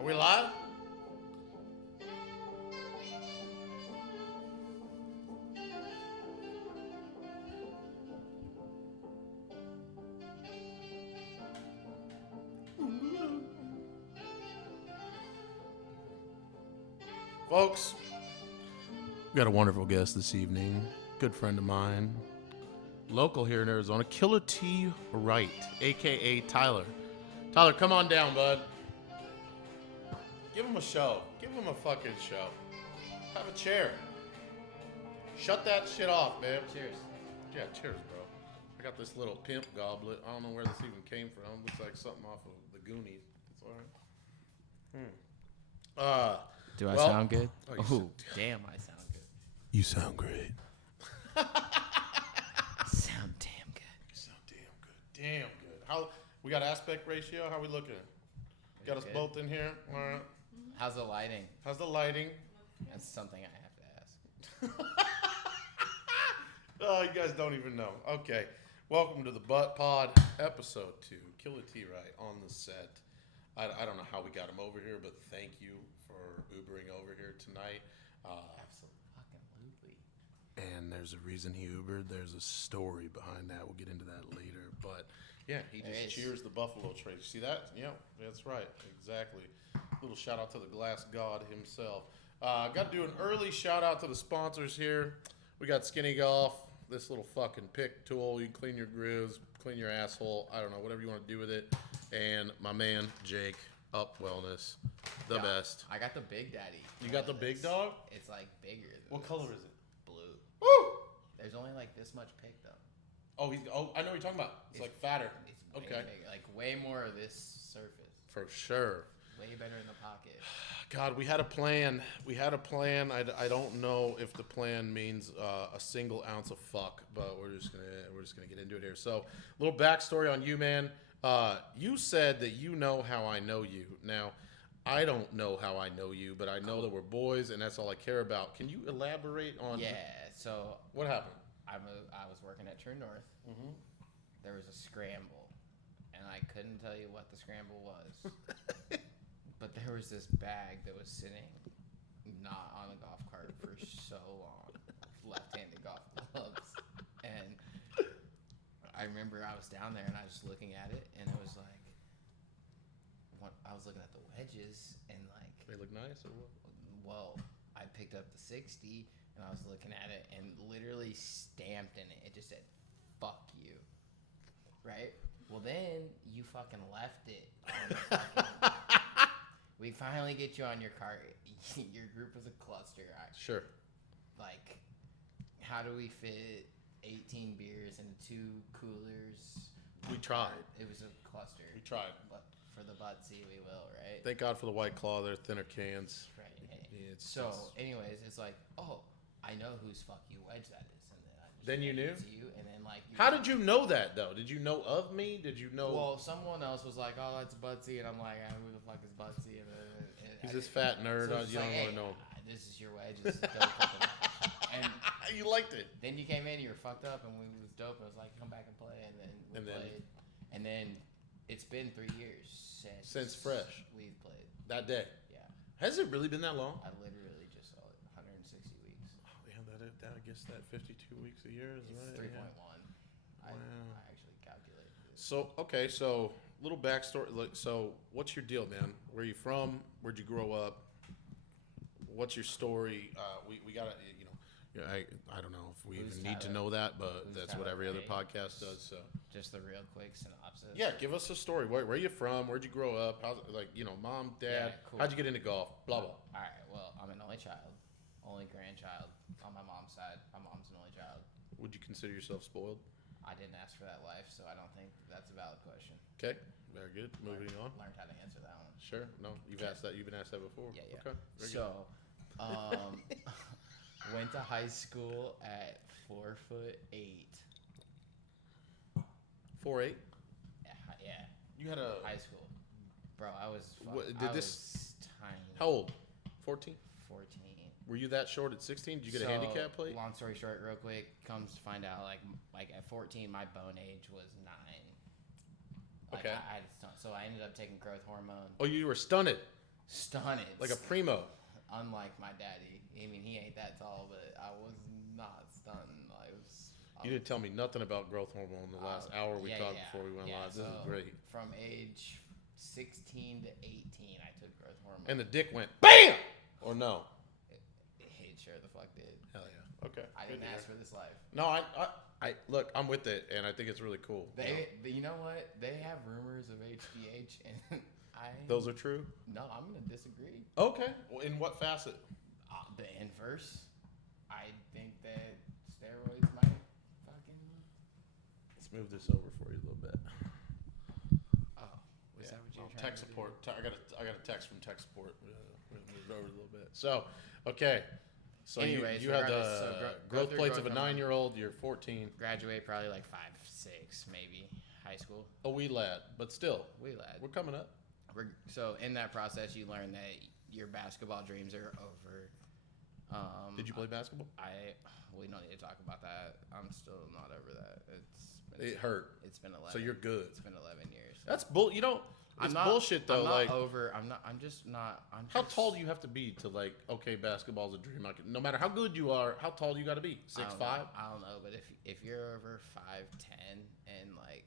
Are we live? Folks, we got a wonderful guest this evening. Good friend of mine. Local here in Arizona. Wright, a.k.a. Tyler. Tyler, come on down, bud. Give him a show. Give him a fucking show. Have a chair. Shut that shit off, man. Cheers. Yeah, cheers, bro. I got this little pimp goblet. I don't know where this even came from. Looks like something off of the Goonies. It's all right. Do I sound good? Oh, Damn, I sound good. You sound great. Sound damn good. You sound damn good. Damn good. How we got aspect ratio? How we looking? Got us Good. both in here. All right. How's the lighting? How's the lighting? That's something I have to ask. Oh, you guys don't even know. Okay. Welcome to the Butt Pod, episode 2. Killatwright on the set. I don't know how we got him over here, but thank you for Ubering over here tonight. Absolutely. And there's a reason he Ubered. There's a story behind that. We'll get into that later. But yeah, he just cheers the Buffalo Trace. See that? Yeah, that's right. Exactly. Little shout out to the glass god himself. Got to do an early shout out to the sponsors here. We got Skinny Golf. This little fucking pick tool. You can clean your grooves, clean your asshole. I don't know, whatever you want to do with it. And my man, Jake, Up Wellness. The best. I got the Big Daddy. You got the big dog? It's like bigger. What color is it? Blue. Woo! There's only like this much pick though. Oh, I know what you're talking about. It's like fatter. It's way Okay. bigger. Like way more of this surface. For sure. Way better in the pocket. God, we had a plan. I don't know if the plan means a single ounce of fuck, but we're just gonna get into it here. So, little backstory on you, man. You said that you know how I know you. Now, I don't know how I know you, but I know that we're boys, and that's all I care about. Can you elaborate on? Yeah. So What happened? I was working at True North. Mm-hmm. There was a scramble, and I couldn't tell you what the scramble was. But there was this bag that was sitting not on the golf cart for so long, left-handed golf gloves. And I remember I was down there and I was looking at it, and it was like, I was looking at the wedges, and like, They look nice or what? well, I picked up the 60, and I was looking at it, and literally stamped in it. It just said, "Fuck you," right? Well, then you fucking left it on the fucking. We finally get you on your cart. Your group was a cluster. Sure. Like, how do we fit 18 beers into 2 coolers? We tried. It was a cluster. We tried. But for the Buttsy, we will, right? Thank God for the White Claw. They're thinner cans. Right. Yeah, Anyways, it's like, oh, I know whose fuck you wedge that is. And then I just Then you knew? to you, and then like. How did you know that though? Did you know of me? Did you know? Well, someone else was like, "Oh, that's Buttsy," and I'm like, "Who the fuck is Buttsy?" And He's this fat nerd. So You don't like, want to know. This is your wedge. This is dope. And You liked it. then you came in, you were fucked up, and we was dope. And I was like, "Come back and play," and then we played. And then it's been 3 years Since fresh. we've played. That day. Yeah, Has it really been that long? I literally just saw it 160 weeks. Oh, yeah, that I guess that 52 weeks a year is It's right. 3.1. Yeah. I Wow. actually calculated it. So okay, so little backstory. Like, so what's your deal, man? Where you from? Where'd you grow up? What's your story? We gotta, I don't know if we Who's even need to Tyler? know that, but Who's that's what Tyler? every other Hey. podcast does. So Just the real quick synopsis. yeah, give us a story. Where are you from? Where'd you grow up? How's mom, dad? Yeah, cool. How'd you get into golf? Blah blah. All right. Well, I'm an only child, only grandchild on my mom's side. My mom's an only child. Would you consider yourself spoiled? I didn't ask for that life, so I don't think that's a valid question. Okay, very good. Moving on. Learned how to answer that one. Sure. No, you've asked that. You've been asked that before. Yeah, yeah. Okay. Very So, went to high school at 4'8". 4'8". Yeah, You had a high school, bro. I was. What- I did this- was tiny. how old? 14. 14. Were you that short at 16? Did you get a handicap plate? Long story short, real quick, comes to find out, like at 14, my bone age was 9. Like, Okay. I had so I ended up taking growth hormone. Oh, you were stunted. Stunned. Like a primo. Unlike my daddy. I mean, he ain't that tall, but I was not stunned. You didn't tell me nothing about growth hormone in the last hour we talked before we went live. This is great. From age 16 to 18, I took growth hormone. And the dick went BAM! Or no? It sure the fuck did. Hell yeah. Okay. I didn't ask for this life. No, I look, I'm with it, and I think it's really cool. You know what? They have rumors of HGH, and Those are true? No, I'm going to disagree. Okay. Well, in what facet? The inverse. I think that steroids might fucking... Let's move this over for you a little bit. Oh, was that what you were trying tech to support. do? I got a text from tech support. We'll move it over a little bit. So, okay. So anyways, you had the growth plates of a 9-year-old. You're 14. Graduate probably like 5, 6, maybe. High school. A wee lad, but still. Wee lad. We're coming up. So in that process, you learn that your basketball dreams are over. Did you play basketball? We don't need to talk about that. I'm still not over that. It hurt. It's been 11. So you're good. It's been 11 years. That's bull. You know, it's bullshit though. I'm not like over. I'm just not. How tall do you have to be to like? Okay, basketball's a dream. No matter how good you are, how tall do you got to be? 6'5"? I don't know, but if you're over 5'10" and like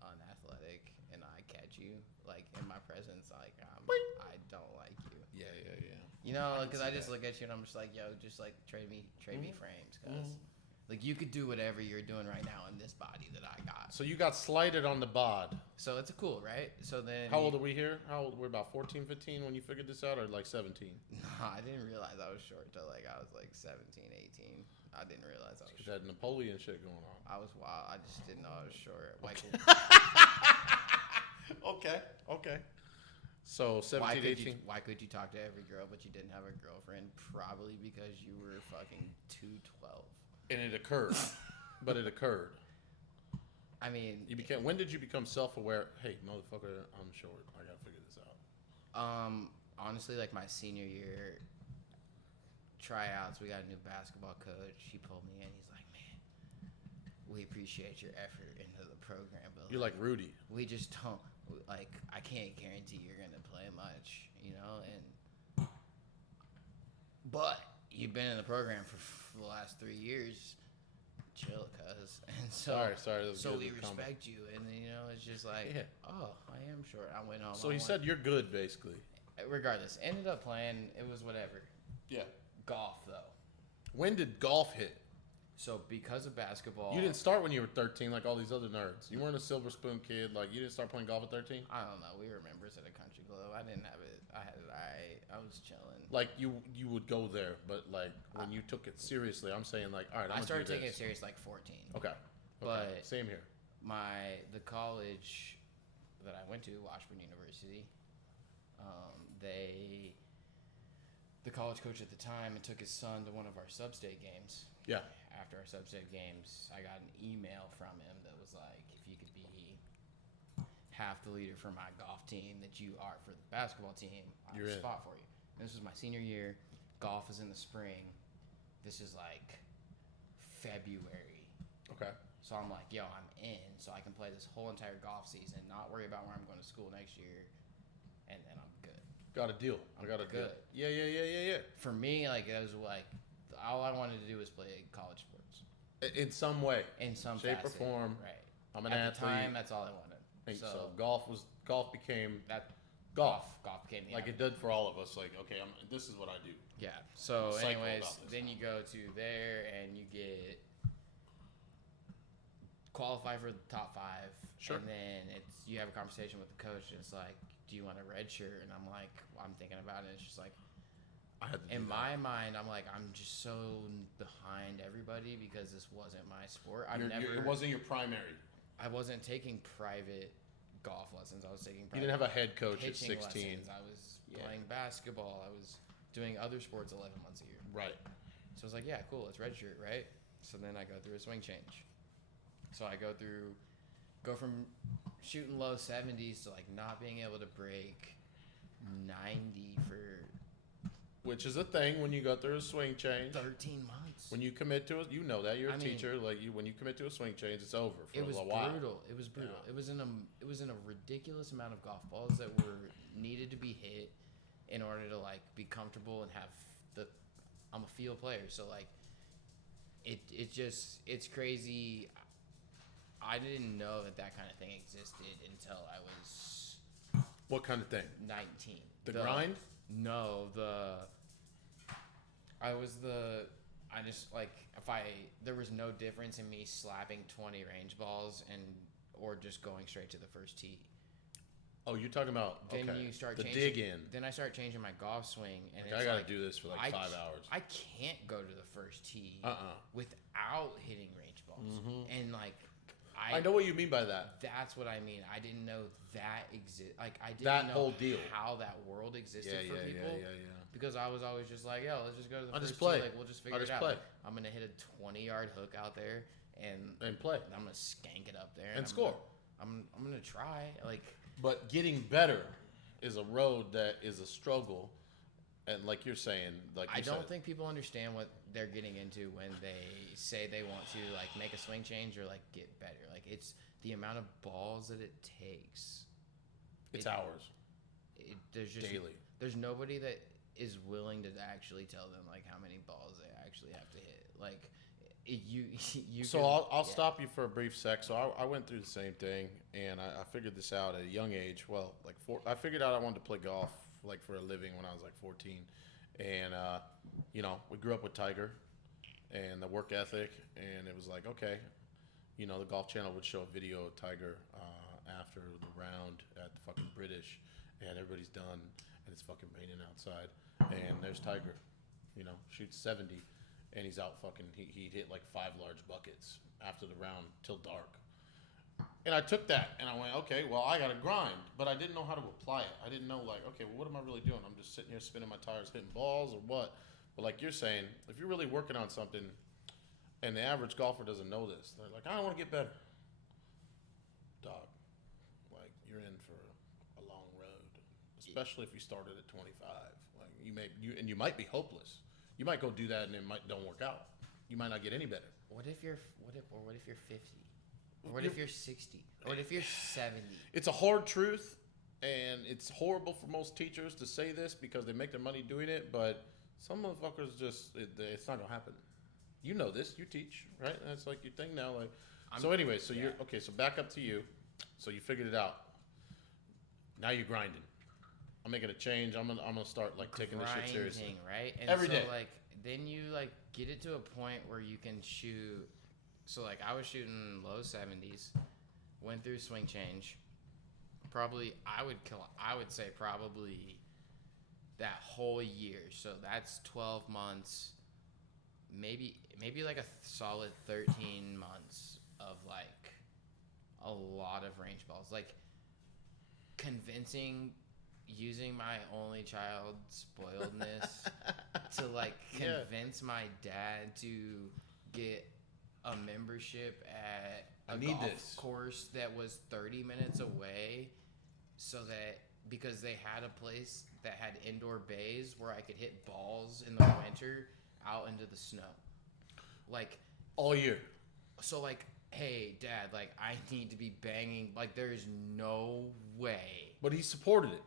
unathletic, and I catch you like in my presence, like I don't like you. Yeah. You know, because I just look at you and I'm just like, yo, just like trade me frames, cause like you could do whatever you're doing right now in this body that I got. So you got slighted on the bod. So it's cool, right? So then how old are we here? How old? We're about 14, 15 when you figured this out, or like 17? No, I didn't realize I was short till like I was like 17, 18. I didn't realize I was short. That Napoleon shit going on. I was wild. I just didn't know I was short. Okay. So 17, 18. Why could you talk to every girl but you didn't have a girlfriend? Probably because you were fucking 212. And it occurred. But it occurred. I mean, when did you become self-aware? Hey, motherfucker, I'm short. I gotta figure this out. Honestly, like my senior year tryouts, we got a new basketball coach. He pulled me in. He's like, man, we appreciate your effort into the program, but you're like Rudy. We just don't. Like, I can't guarantee you're going to play much, you know? But you've been in the program for the last 3 years. Chill, cuz. And so, sorry. So we respect you. And then, you know, it's just like, oh, I am short. I went home. So he said you're good, basically. Regardless. Ended up playing. It was whatever. Yeah. Golf, though. When did golf hit? So because of basketball, you didn't start when you were 13 like all these other nerds. You weren't a silver spoon kid. Like, you didn't start playing golf at 13? I don't know. We were members at a country club. I didn't have it. I had it. I was chilling. Like, you would go there, but like when you took it seriously, I'm saying like, all right, I started taking it serious like 14. Okay. But same here. The college that I went to, Washburn University, the college coach at the time took his son to one of our sub-state games. Yeah. After our sub-state games, I got an email from him that was like, if you could be half the leader for my golf team that you are for the basketball team, I have a spot for you. And this was my senior year. Golf is in the spring. This is like February. Okay. So I'm like, yo, I'm in, so I can play this whole entire golf season, not worry about where I'm going to school next year, and then I'm good. Got a deal. I got a deal. Yeah. For me, like, it was like, all I wanted to do was play college sports. In some way. In some shape facet. or form. Right. I'm an athlete. athlete. At the time, that's all I wanted. So golf became that. Golf became like it did for all of us. Like, okay, this is what I do. Yeah. So, anyways, then you go to there and you get qualify for the top 5. Sure. And then you have a conversation with the coach. And it's like, do you want a red shirt? And I'm like, I'm thinking about it. And it's just like, in my mind, I'm like, I'm just so behind everybody because this wasn't my sport. It wasn't your primary. I wasn't taking private golf lessons. I was taking private. You didn't have a head coach at 16. Lessons. I was playing basketball. I was doing other sports 11 months a year. Right. So I was like, yeah, cool. It's redshirt, right? So then I go through a swing change. So I go from shooting low 70s to like not being able to break 90 for. Which is a thing when you go through a swing change. 13 months. When you commit to it, you know that you're a teacher. Like when you commit to a swing change, it's over for a while. It was brutal. Yeah. It was in a ridiculous amount of golf balls that were needed to be hit, in order to like be comfortable and have I'm a field player, so like it's crazy. I didn't know that kind of thing existed until I was What kind of thing? 19. The grind? No, I just like there was no difference in me slapping 20 range balls or just going straight to the first tee. Oh, you're talking about Then you start the changing, dig in. Then I start changing my golf swing, and I gotta do this for like 5 hours. I can't go to the first tee without hitting range balls, and like I know what you mean by that. That's what I mean. I didn't know that exist. Like I didn't that know whole deal. How that world existed for people. Yeah. Because I was always just like, yo, let's just go to the I'll first just play. tee. Like we'll just figure it out. Like, I'm gonna hit a 20-yard hook out there and play. And I'm gonna skank it up there and score. I'm gonna try. Like, but getting better is a road that is a struggle. And like you're saying, I don't think people understand what they're getting into when they say they want to like make a swing change or like get better. Like it's the amount of balls that it takes. It's hours. There's just daily. There's nobody that is willing to actually tell them like how many balls they actually have to hit. Like you. So I'll stop you for a brief sec. So I went through the same thing, and I figured this out at a young age. Well, like I figured out I wanted to play golf like for a living when I was like 14, and we grew up with Tiger, and the work ethic, and it was like okay, the Golf Channel would show a video of Tiger after the round at the fucking British, and everybody's done, and it's fucking raining outside, and there's Tiger, shoots 70, and he's out fucking. He hit like 5 large buckets after the round till dark. And I took that and I went, okay, well, I got to grind. But I didn't know how to apply it. I didn't know, like, okay, well, what am I really doing? I'm just sitting here spinning my tires, hitting balls or what? But like you're saying, if you're really working on something and the average golfer doesn't know this, they're like, I don't want to get better. Dog, like, you're in for a long road, especially if you started at 25. Like, you might be hopeless. You might go do that and it don't work out. You might not get any better. What if you're 50? What if you're 60? What if you're 70? It's a hard truth, and it's horrible for most teachers to say this because they make their money doing it, but some motherfuckers it's not going to happen. You know this. You teach, right? That's like your thing now. Like, you're okay. So back up to you. So you figured it out. Now you're grinding. I'm making a change. I'm gonna start like taking this shit seriously. Right? And every day. Like then you like get it to a point where you can shoot. So like I was shooting low 70s, went through swing change. Probably I would say probably that whole year. So that's 12 months, maybe like a solid 13 months of like a lot of range balls. Like using my only child spoiledness to like convince my dad to get a membership at a golf course that was 30 minutes away, so that because they had a place that had indoor bays where I could hit balls in the winter out into the snow, like all year. So like, hey dad, like I need to be banging, like there is no way. But he supported it.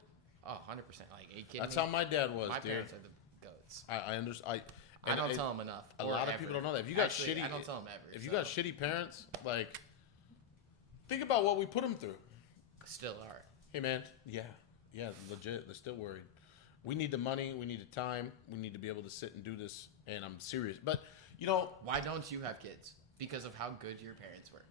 Oh, 100%. Like, are you kidding That's me? how my dad was, my dude. parents are the goats. I understand. I don't tell them enough. A lot of people don't know that. If you got shitty, I don't tell them ever. If you got shitty parents, like, think about what we put them through. Still are. Hey man, yeah, legit. They're still worried. We need the money. We need the time. We need to be able to sit and do this. And I'm serious. But why don't you have kids? Because of how good your parents were.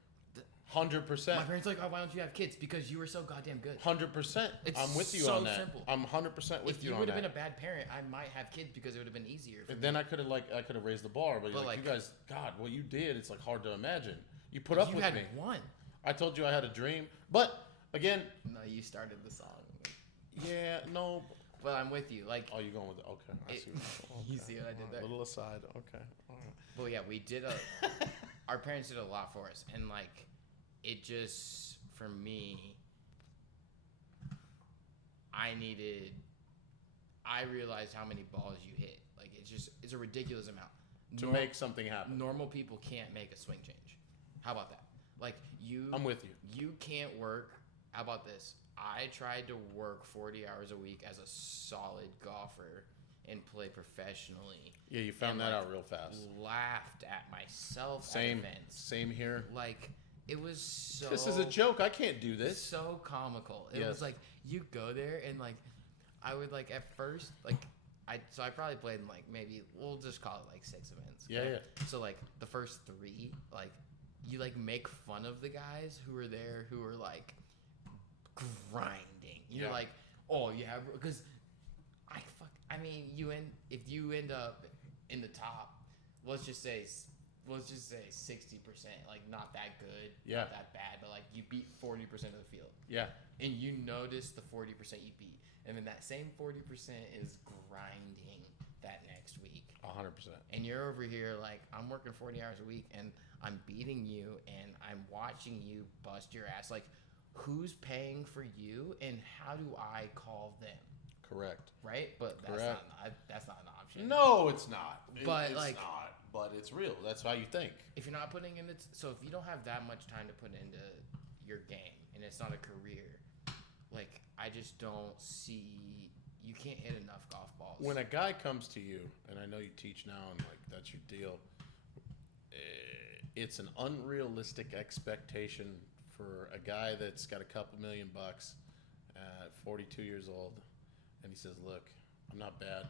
100%. My parents are like, oh, why don't you have kids? Because you were so goddamn good. 100%. I'm with you on that. Simple. I'm 100% with you on that. If you would have been a bad parent, I might have kids because it would have been easier. And then I could have raised the bar, but like, you guys, God, what you did, it's like hard to imagine. You put up with me. You had one. I told you I had a dream, but again. No, you started the song. Yeah, no. But I'm with you. Like. Oh, you going with it? Okay, I see. You see what I did there? A little aside. Okay. All right. Well, yeah, we did our parents did a lot for us, and like. It just, for me, I realized how many balls you hit. Like, it's a ridiculous amount. To make something happen. Normal people can't make a swing change. How about that? Like, I'm with you. You can't work how about this? I tried to work 40 hours a week as a solid golfer and play professionally. Yeah, you found that out real fast. Laughed at myself Same, at events. Same here. Like, it was so... This is a joke. I can't do this. So comical. It was like, you go there and, like, I would, like, at first, like... So I probably played in, like, maybe... We'll just call it, like, 6 events. Yeah, okay? yeah. So, like, the first 3, like, you, like, make fun of the guys who are there who are, like, grinding. You're like, oh, yeah, because... if you end up in the top, let's just say 60%, like not that good, not that bad, but like you beat 40% of the field. Yeah. And you notice the 40% you beat. And then that same 40% is grinding that next week. 100%. And you're over here like, I'm working 40 hours a week and I'm beating you and I'm watching you bust your ass. Like, who's paying for you and how do I call them? Correct. Right? But that's not an option. No, it's not. But it's like, not. But it's real. That's how you think. If you're not putting in so if you don't have that much time to put into your game and it's not a career, like I just don't see you can't hit enough golf balls. When a guy comes to you, and I know you teach now, and like that's your deal, it's an unrealistic expectation for a guy that's got a couple $1 million at 42 years old. And he says, look, I'm not bad.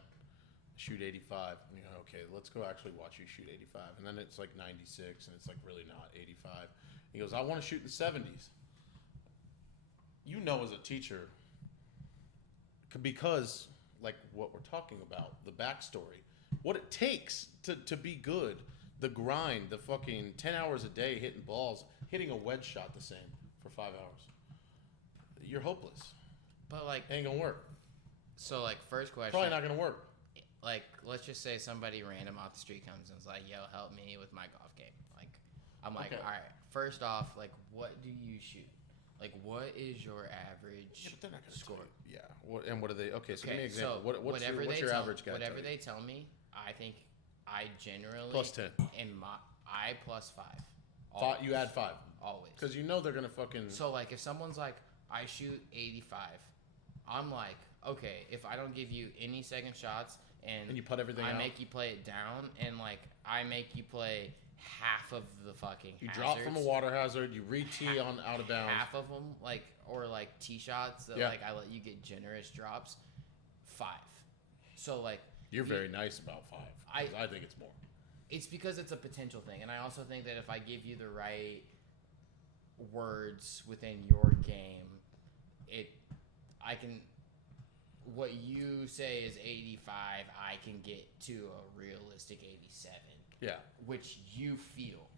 Shoot 85. And you go, okay, let's go actually watch you shoot 85. And then it's like 96, and it's like really not 85. He goes, I want to shoot in the 70s. You know as a teacher, because like what we're talking about, the backstory, what it takes to be good, the grind, the fucking 10 hours a day hitting balls, hitting a wedge shot the same for 5 hours. You're hopeless. But like, ain't gonna work. So, like, first question. Probably not going to work. Like, let's just say somebody random off the street comes and is like, yo, help me with my golf game. Like, I'm like, all right, first off, like, what do you shoot? Like, what is your average but they're not gonna score? Yeah. What are they? Okay, so give me an example. So what's your average guy? Whatever they tell me, I think I generally... Plus 10. I plus 5. Always. You add 5. Always. Because you know they're going to fucking... So, like, if someone's like, I shoot 85, I'm like... Okay, if I don't give you any second shots and you put everything I out. make you play it down and like I make you play half of the fucking you hazards, drop from a water hazard, you re-tee on out of bounds. Half of them, like, or like tee shots that like I let you get generous drops, 5. So like you're very nice about 5. I think it's more. It's because it's a potential thing, and I also think that if I give you the right words within your game, I can. What you say is 85, I can get to a realistic 87. Yeah. Which you feel,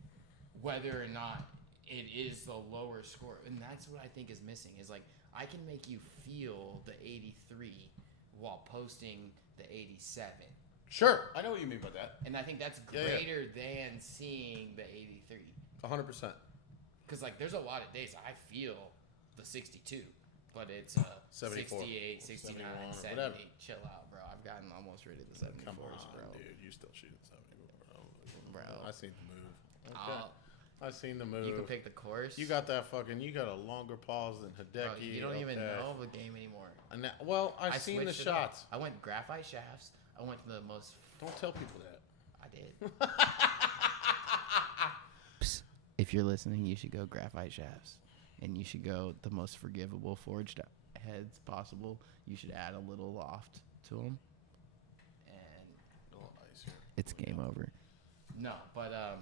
whether or not it is the lower score. And that's what I think is missing, is like, I can make you feel the 83 while posting the 87. Sure. I know what you mean by that. And I think that's greater than seeing the 83. 100%. Because, like, there's a lot of days I feel the 62. But it's 68, 69, 70. Whatever. Chill out, bro. I've gotten almost rid of the 74s, Come on, bro. dude. You still shooting 74, bro. I seen the move. Okay. I seen the move. You can pick the course. You got that fucking. You got a longer pause than Hideki. Bro, you don't even know the game anymore. Well, I've seen the shots. I went graphite shafts. I went to the most. Don't tell people that. I did. If you're listening, you should go graphite shafts. And you should go the most forgivable forged heads possible. You should add a little loft to them. And it's game over. No, but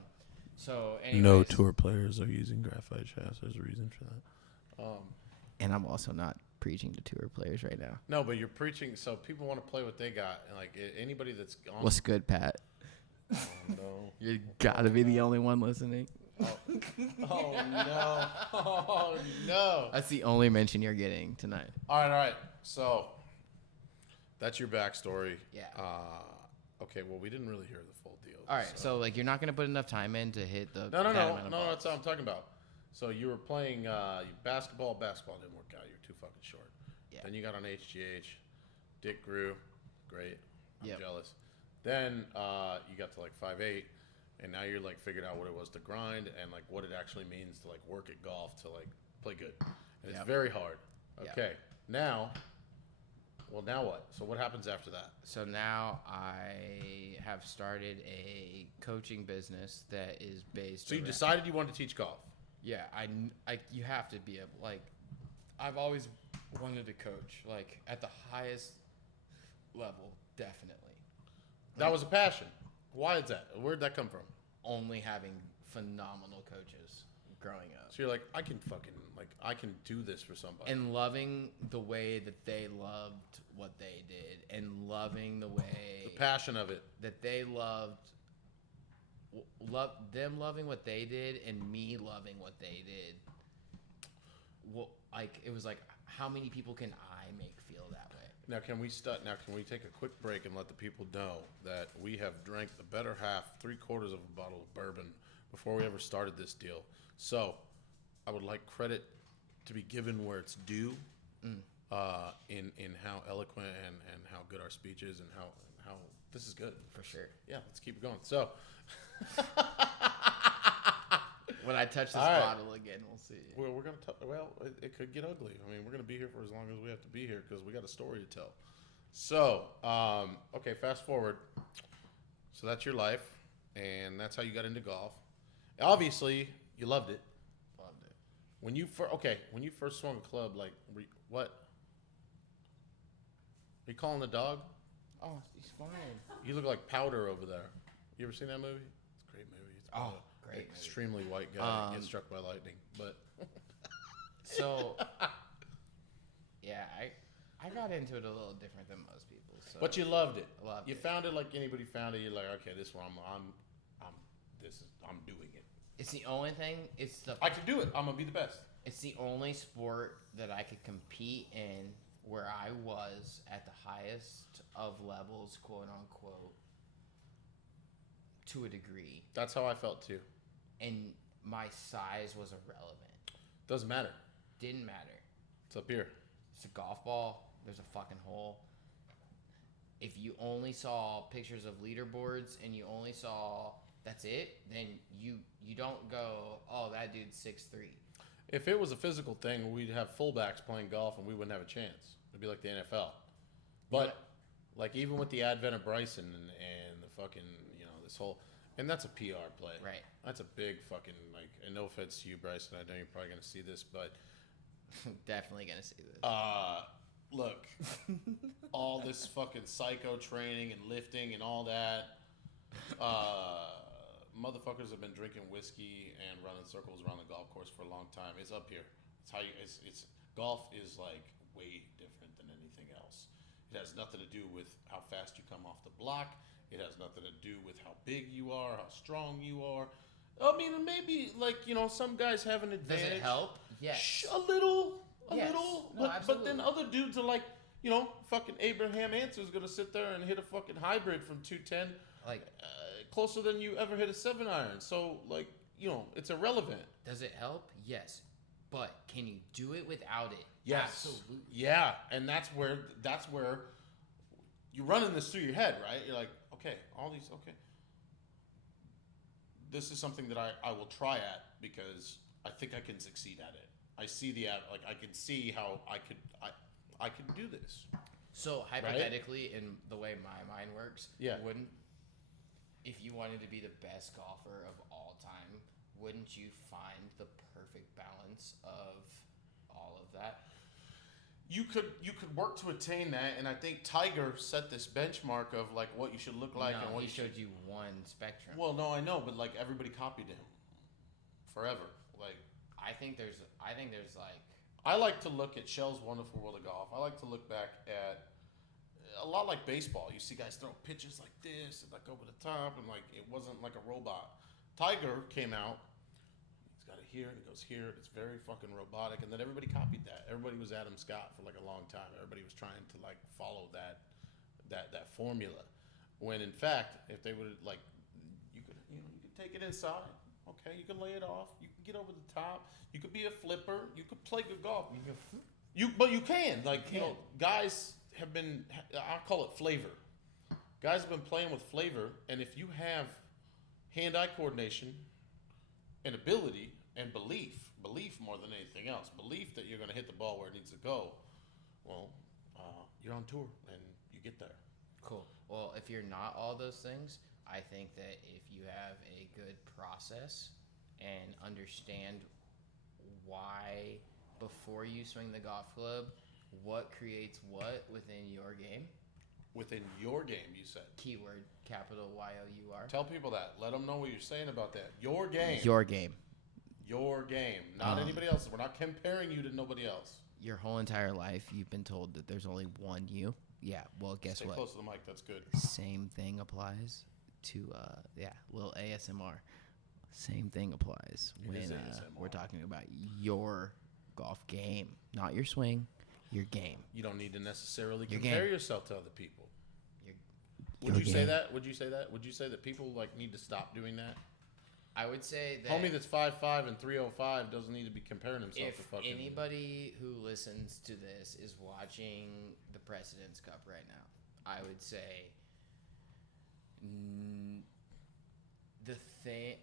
so anyways. No tour players are using graphite shafts. There's a reason for that. And I'm also not preaching to tour players right now. No, but you're preaching. So people want to play what they got. And like anybody that's gone. What's good, Pat? Oh, no. You gotta be the only one listening. Oh no! Oh no! That's the only mention you're getting tonight. All right. So that's your backstory. Yeah. Okay. Well, we didn't really hear the full deal. All right. So like, you're not gonna put enough time in to hit the. No. That's what I'm talking about. So you were playing basketball. Basketball didn't work out. You're too fucking short. Yeah. Then you got on HGH. Dick grew. Great. I'm jealous. Then you got to like 5'8". And now you're like figured out what it was to grind and like what it actually means to like work at golf to like play good. It's very hard. Yep. Okay. Now what? So what happens after that? So now I have started a coaching business that is based. So you decided you wanted to teach golf. Yeah, you have to be able, like, I've always wanted to coach, like, at the highest level, definitely. That was a passion. Why is that? Where'd that come from? Only having phenomenal coaches growing up. So you're like, I can do this for somebody. And loving the way that they loved what they did, and loving the way... The passion of it. That they loving what they did, and me loving what they did. Well, like, it was like, how many people can I make feel that way? Now, can we take a quick break and let the people know that we have drank the better half, 3/4 of a bottle of bourbon before we ever started this deal. So, I would like credit to be given where it's due, in how eloquent and how good our speech is, and how this is good. For sure. Yeah, let's keep it going. So, when I touch this bottle again, we'll see. Well, we're gonna. It could get ugly. I mean, we're gonna be here for as long as we have to be here because we got a story to tell. So, okay, fast forward. So that's your life, and that's how you got into golf. Obviously, you loved it. Loved it. When you first swung a club, like what? Are you calling the dog? Oh, he's fine. You look like Powder over there. You ever seen that movie? It's a great movie. It's about great an extremely white guy that gets struck by lightning. But so, yeah, I got into it a little different than most people. So. But you loved it. Loved you it. found it like anybody found it. You're like, okay, this one I'm doing it. It's the only thing. I can do it. I'm gonna be the best. It's the only sport that I could compete in where I was at the highest of levels, quote unquote, to a degree. That's how I felt too. And my size was irrelevant. Doesn't matter. Didn't matter. It's up here. It's a golf ball. There's a fucking hole. If you only saw pictures of leaderboards and you only saw that's it, then you don't go, oh, that dude's 6'3". If it was a physical thing, we'd have fullbacks playing golf and we wouldn't have a chance. It'd be like the NFL. But like even with the advent of Bryson and the fucking, this whole, and that's a PR play. Right. That's a big fucking, like, and no offense to you, Bryson, I know you're probably going to see this, but definitely going to see this. Look, all this fucking psycho training and lifting and all that, motherfuckers have been drinking whiskey and running circles around the golf course for a long time. It's up here. It's how it's golf is like way different than anything else. It has nothing to do with how fast you come off the block. It has nothing to do with how big you are, how strong you are. I mean, maybe like some guys have an advantage. Does it help? Yes. A little. No, But then other dudes are like, fucking Abraham Answer's gonna sit there and hit a fucking hybrid from 210, like closer than you ever hit a 7-iron. So like, it's irrelevant. Does it help? Yes. But can you do it without it? Yes. Absolutely. Yeah, and that's where you're running this through your head, right? You're like, okay, this is something that I will try at because I think I can succeed at it. I see I can see how I could do this. So hypothetically, in the way my mind works, yeah. If you wanted to be the best golfer of all time, wouldn't you find the perfect balance of all of that? You could work to attain that, and I think Tiger set this benchmark of like what you should look like and what he showed you one spectrum. Well, no, I know, but like everybody copied him forever. Like I think there's like I like to look at Shell's Wonderful World of Golf. I like to look back at a lot like baseball. You see guys throw pitches like this and like over the top, and like it wasn't like a robot. Tiger came out. He's got it here and it goes here. It's very fucking robotic, and then everybody copied that. Everybody was Adam Scott for like a long time. Everybody was trying to like follow that formula. When in fact, if they would like, you could take it inside. Okay, you can lay it off. You can get over the top. You could be a flipper. You could play good golf. But you can. Like, guys have been, I call it flavor. Guys have been playing with flavor, and if you have hand-eye coordination and ability and belief, belief more than anything else. Belief that you're going to hit the ball where it needs to go. Well, you're on tour and you get there. Cool. Well, if you're not all those things, I think that if you have a good process and understand why before you swing the golf club, what creates what within your game. Within your game, you said. Keyword, capital Y-O-U-R. Tell people that. Let them know what you're saying about that. Your game. Your game. Your game. Not anybody else's. We're not comparing you to nobody else. Your whole entire life, you've been told that there's only one you. Yeah, well, guess Stay what? close to the mic. That's good. Same thing applies to, little ASMR. Same thing applies when we're talking about your golf game. Not your swing, your game. You don't need to necessarily Your compare game. yourself to other people. Your Would you say game. that? Would you say that? Would you say that people need to stop doing that? I would say that Homie that's 5'5" and 305 doesn't need to be comparing himself to if fucking anybody who listens to this is watching the President's Cup right now, I would say the thing,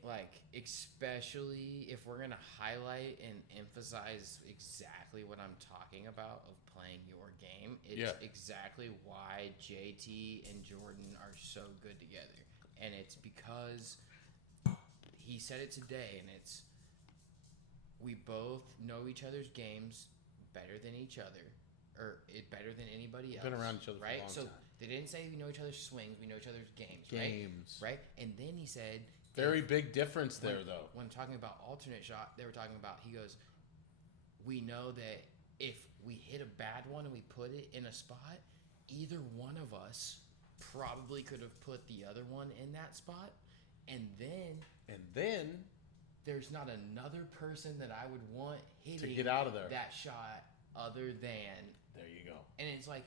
especially if we're going to highlight and emphasize exactly what I'm talking about of playing your game, it's exactly why JT and Jordan are so good together. And it's because he said it today, and it's we both know each other's games better than each other, or better than anybody else. Been around each other right? for a long time. They didn't say we know each other's swings, we know each other's games. Right? And then he said... Very big difference there, though. When talking about alternate shot, they were talking about, he goes, we know that if we hit a bad one and we put it in a spot, either one of us probably could have put the other one in that spot. And then there's not another person that I would want hitting to get out of there that shot other than... There you go. And it's like...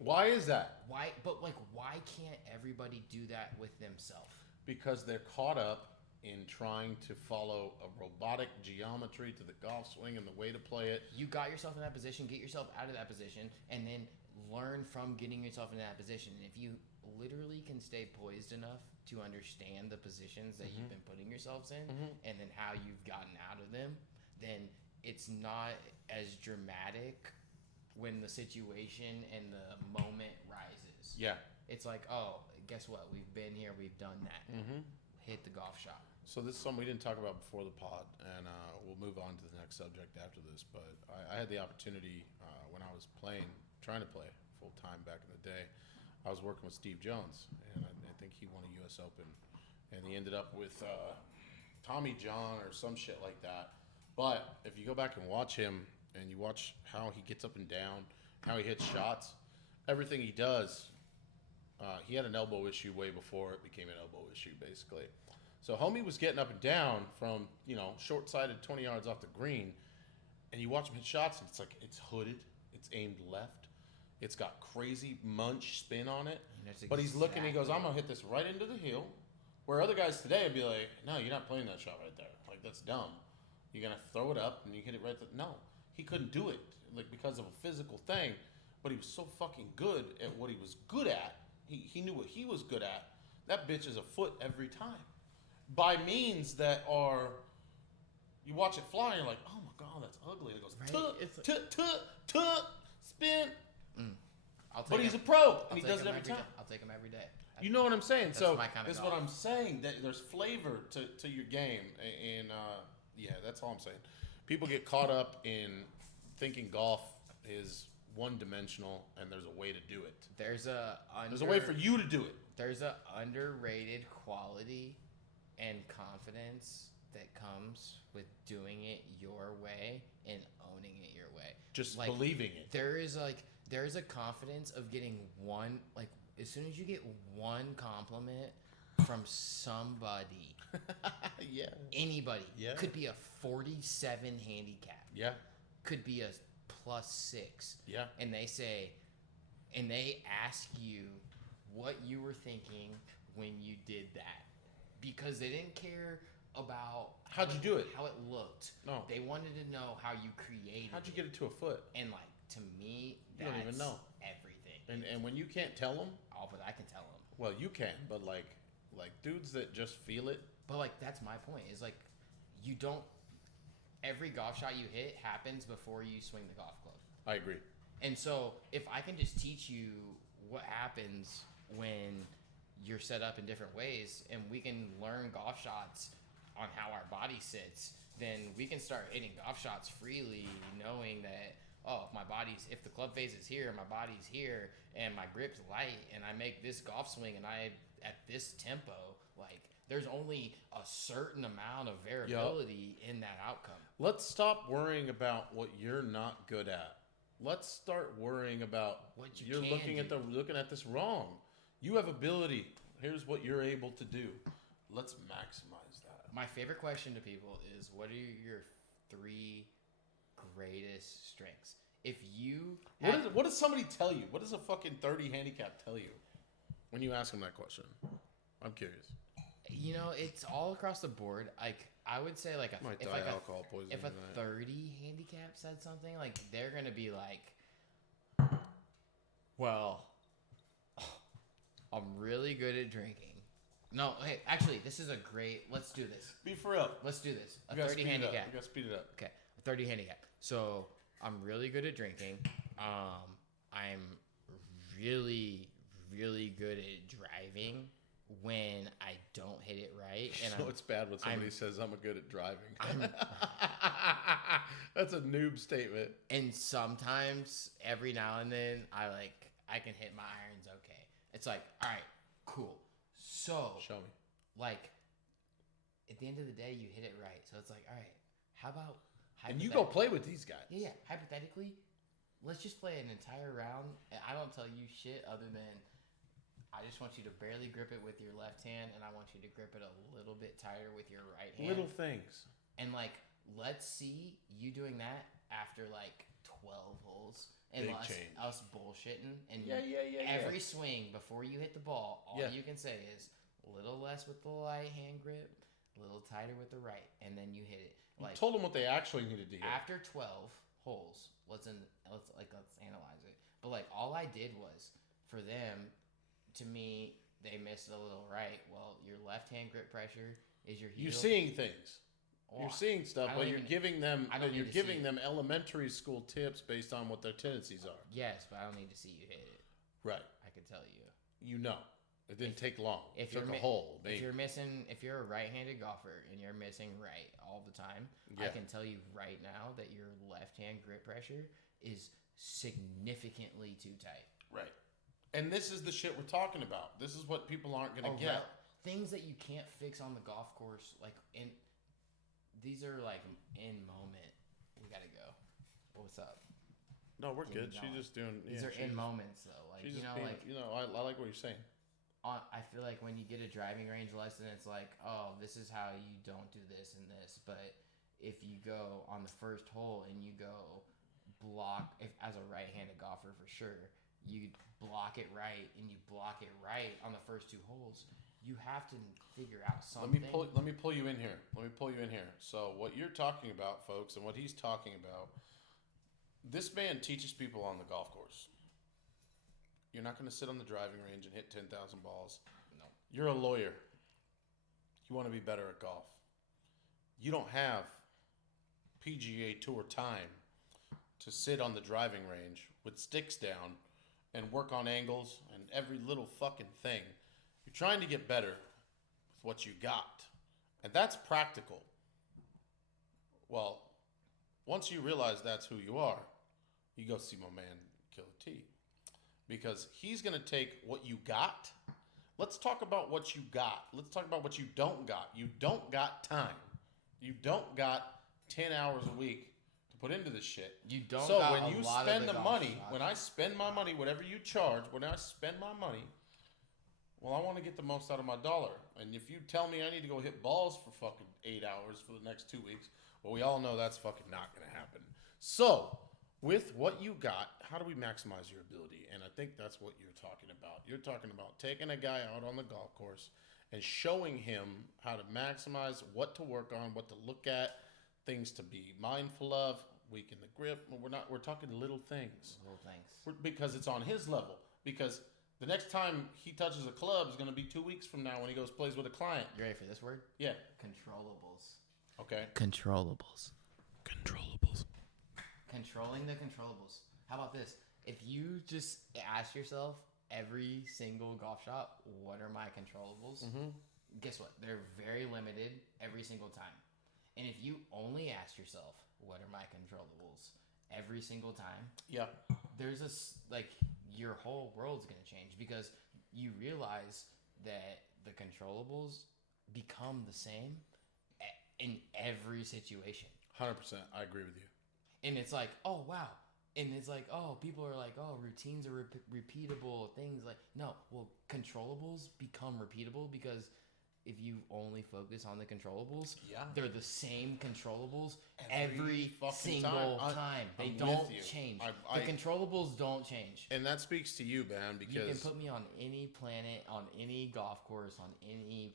Why is that? Why can't everybody do that with themselves? Because they're caught up in trying to follow a robotic geometry to the golf swing and the way to play it. You got yourself in that position, get yourself out of that position, and then learn from getting yourself in that position. And if you literally can stay poised enough to understand the positions that you've been putting yourselves in, and then how you've gotten out of them, then it's not as dramatic when the situation and the moment rises. Yeah. It's like, oh, guess what? We've been here. We've done that. Hit the golf shot. So this is something we didn't talk about before the pod, and we'll move on to the next subject after this. But I had the opportunity when I was trying to play full time back in the day. I was working with Steve Jones, and I think he won a U.S. Open, and he ended up with Tommy John or some shit like that. But if you go back and watch him, and you watch how he gets up and down, how he hits shots, everything he does, he had an elbow issue way before it became an elbow issue, basically. So homie was getting up and down from, short-sided 20 yards off the green, and you watch him hit shots, and it's hooded, it's aimed left, it's got crazy munch spin on it, but he's looking, he goes, I'm going to hit this right into the heel, where other guys today would be like, no, you're not playing that shot right there. That's dumb. You're going to throw it up, and you hit it right there. No, he couldn't do it, because of a physical thing, but he was so fucking good at what he was good at. He knew what he was good at. That bitch is a foot every time. By means that are, you watch it fly and you're like, oh my God, that's ugly. And it goes, spin. But he's a pro, and he does it every time. I'll take him every day. You know what I'm saying? That's So my kind of that's golf. what I'm saying. That there's flavor to your game, and yeah, that's all I'm saying. People get caught up in thinking golf is one-dimensional, and there's a way to do it. There's a way for you to do it. There's a underrated quality and confidence that comes with doing it your way and owning it your way. Just believing it. There is a confidence of getting one, as soon as you get one compliment from somebody, yeah, anybody, yeah, could be a 47 handicap, yeah, could be a +6, yeah, and they ask you what you were thinking when you did that, because they didn't care about how'd you do it, how it looked. No, they wanted to know how you created. How'd you get it to a foot? And to me, you don't even know everything. And when you can't tell them, but I can tell them. Well, you can, but like dudes that just feel it. But that's my point. Is you don't. every golf shot you hit happens before you swing the golf club. I agree. And so if I can just teach you what happens when you're set up in different ways, and we can learn golf shots on how our body sits, then we can start hitting golf shots freely, knowing that, if the club face is here, my body's here, and my grip's light, and I make this golf swing, and I at this tempo, like, there's only a certain amount of variability in that outcome. Let's stop worrying about what you're not good at. Let's start worrying about what you're looking at this wrong. You have ability. Here's what you're able to do. Let's maximize that. My favorite question to people is, what are your 3 greatest strengths? If you what does somebody tell you? What does a fucking 30 handicap tell you when you ask them that question? I'm curious. You know, it's all across the board. Like, I would say, like, alcohol poisoning. If a 30 handicap said something, like, they're gonna be like, well, I'm really good at drinking. No, hey, actually, this is a great. Let's do this. Be for real. Let's do this. A 30 handicap. You gotta speed it up. Okay, a 30 handicap. So I'm really good at drinking. I'm really, really good at driving when I don't hit it right. And so it's bad when somebody says I'm good at driving. That's a noob statement. And sometimes, every now and then, I can hit my irons okay. It's like, all right, cool. So, show me. Like, at the end of the day, you hit it right. So it's like, all right, how about... And you go play with these guys. Yeah. Hypothetically, let's just play an entire round. And I don't tell you shit other than I just want you to barely grip it with your left hand, and I want you to grip it a little bit tighter with your right hand. Little things. And, like, let's see you doing that after, like, 12 holes. And us bullshitting. And every swing before you hit the ball, all you can say is a little less with the right hand grip, a little tighter with the right, and then you hit it. Like, you told them what they actually needed to do. After 12 holes, let's analyze it. But, like, all I did was, for them, to me, they missed a little right. Well, your left hand grip pressure is your heel. You're seeing things. You're seeing stuff, but you're giving them elementary school tips based on what their tendencies are. Yes, but I don't need to see you hit it. Right. I can tell you. You know. It didn't take long. If it took a hole. If you're a right-handed golfer and you're missing right all the time, I can tell you right now that your left-hand grip pressure is significantly too tight. Right. And this is the shit we're talking about. This is what people aren't going to get. Things that you can't fix on the golf course, like these are like in moment. We gotta go. What's up? No, we're good. She's just doing. These are in moments though. Like, she's I like what you're saying. I feel like when you get a driving range lesson, it's like, oh, this is how you don't do this and this. But if you go on the first hole and you go block, as a right-handed golfer for sure, you block it right and you block it right on the first 2 holes. You have to figure out something. Let me pull you in here. So what you're talking about, folks, and what he's talking about, this man teaches people on the golf course. You're not going to sit on the driving range and hit 10,000 balls. No. You're a lawyer. You want to be better at golf. You don't have PGA Tour time to sit on the driving range with sticks down and work on angles and every little fucking thing. You're trying to get better with what you got. And that's practical. Well, once you realize that's who you are, you go see my man Killer T. Because he's going to take what you got. Let's talk about what you got. Let's talk about what you don't got. You don't got time. You don't got 10 hours a week to put into this shit. You don't so got when you spend the money, when I spend my money, whatever you charge, when I spend my money, well, I want to get the most out of my dollar. And if you tell me I need to go hit balls for fucking 8 hours for the next 2 weeks, well, we all know that's fucking not going to happen. So, with what you got, how do we maximize your ability? And I think that's what you're talking about. You're talking about taking a guy out on the golf course and showing him how to maximize what to work on, what to look at, things to be mindful of, weaken the grip. We're talking little things. Because it's on his level. Because the next time he touches a club is going to be 2 weeks from now when he goes plays with a client. You ready for this word? Yeah. Controllables. Okay. Controllables. Controllables. Controlling the controllables. How about this? If you just ask yourself every single golf shot, what are my controllables? Mm-hmm. Guess what? They're very limited every single time. And if you only ask yourself, what are my controllables every single time? Yeah. There's your whole world's going to change because you realize that the controllables become the same in every situation. 100%. I agree with you. And it's like, oh, wow. And it's like, oh, people are like, oh, routines are repeatable. Things like, no. Well, controllables become repeatable because if you only focus on the controllables, they're the same controllables every single time. They don't change. The controllables don't change. And that speaks to you, man, because you can put me on any planet, on any golf course, in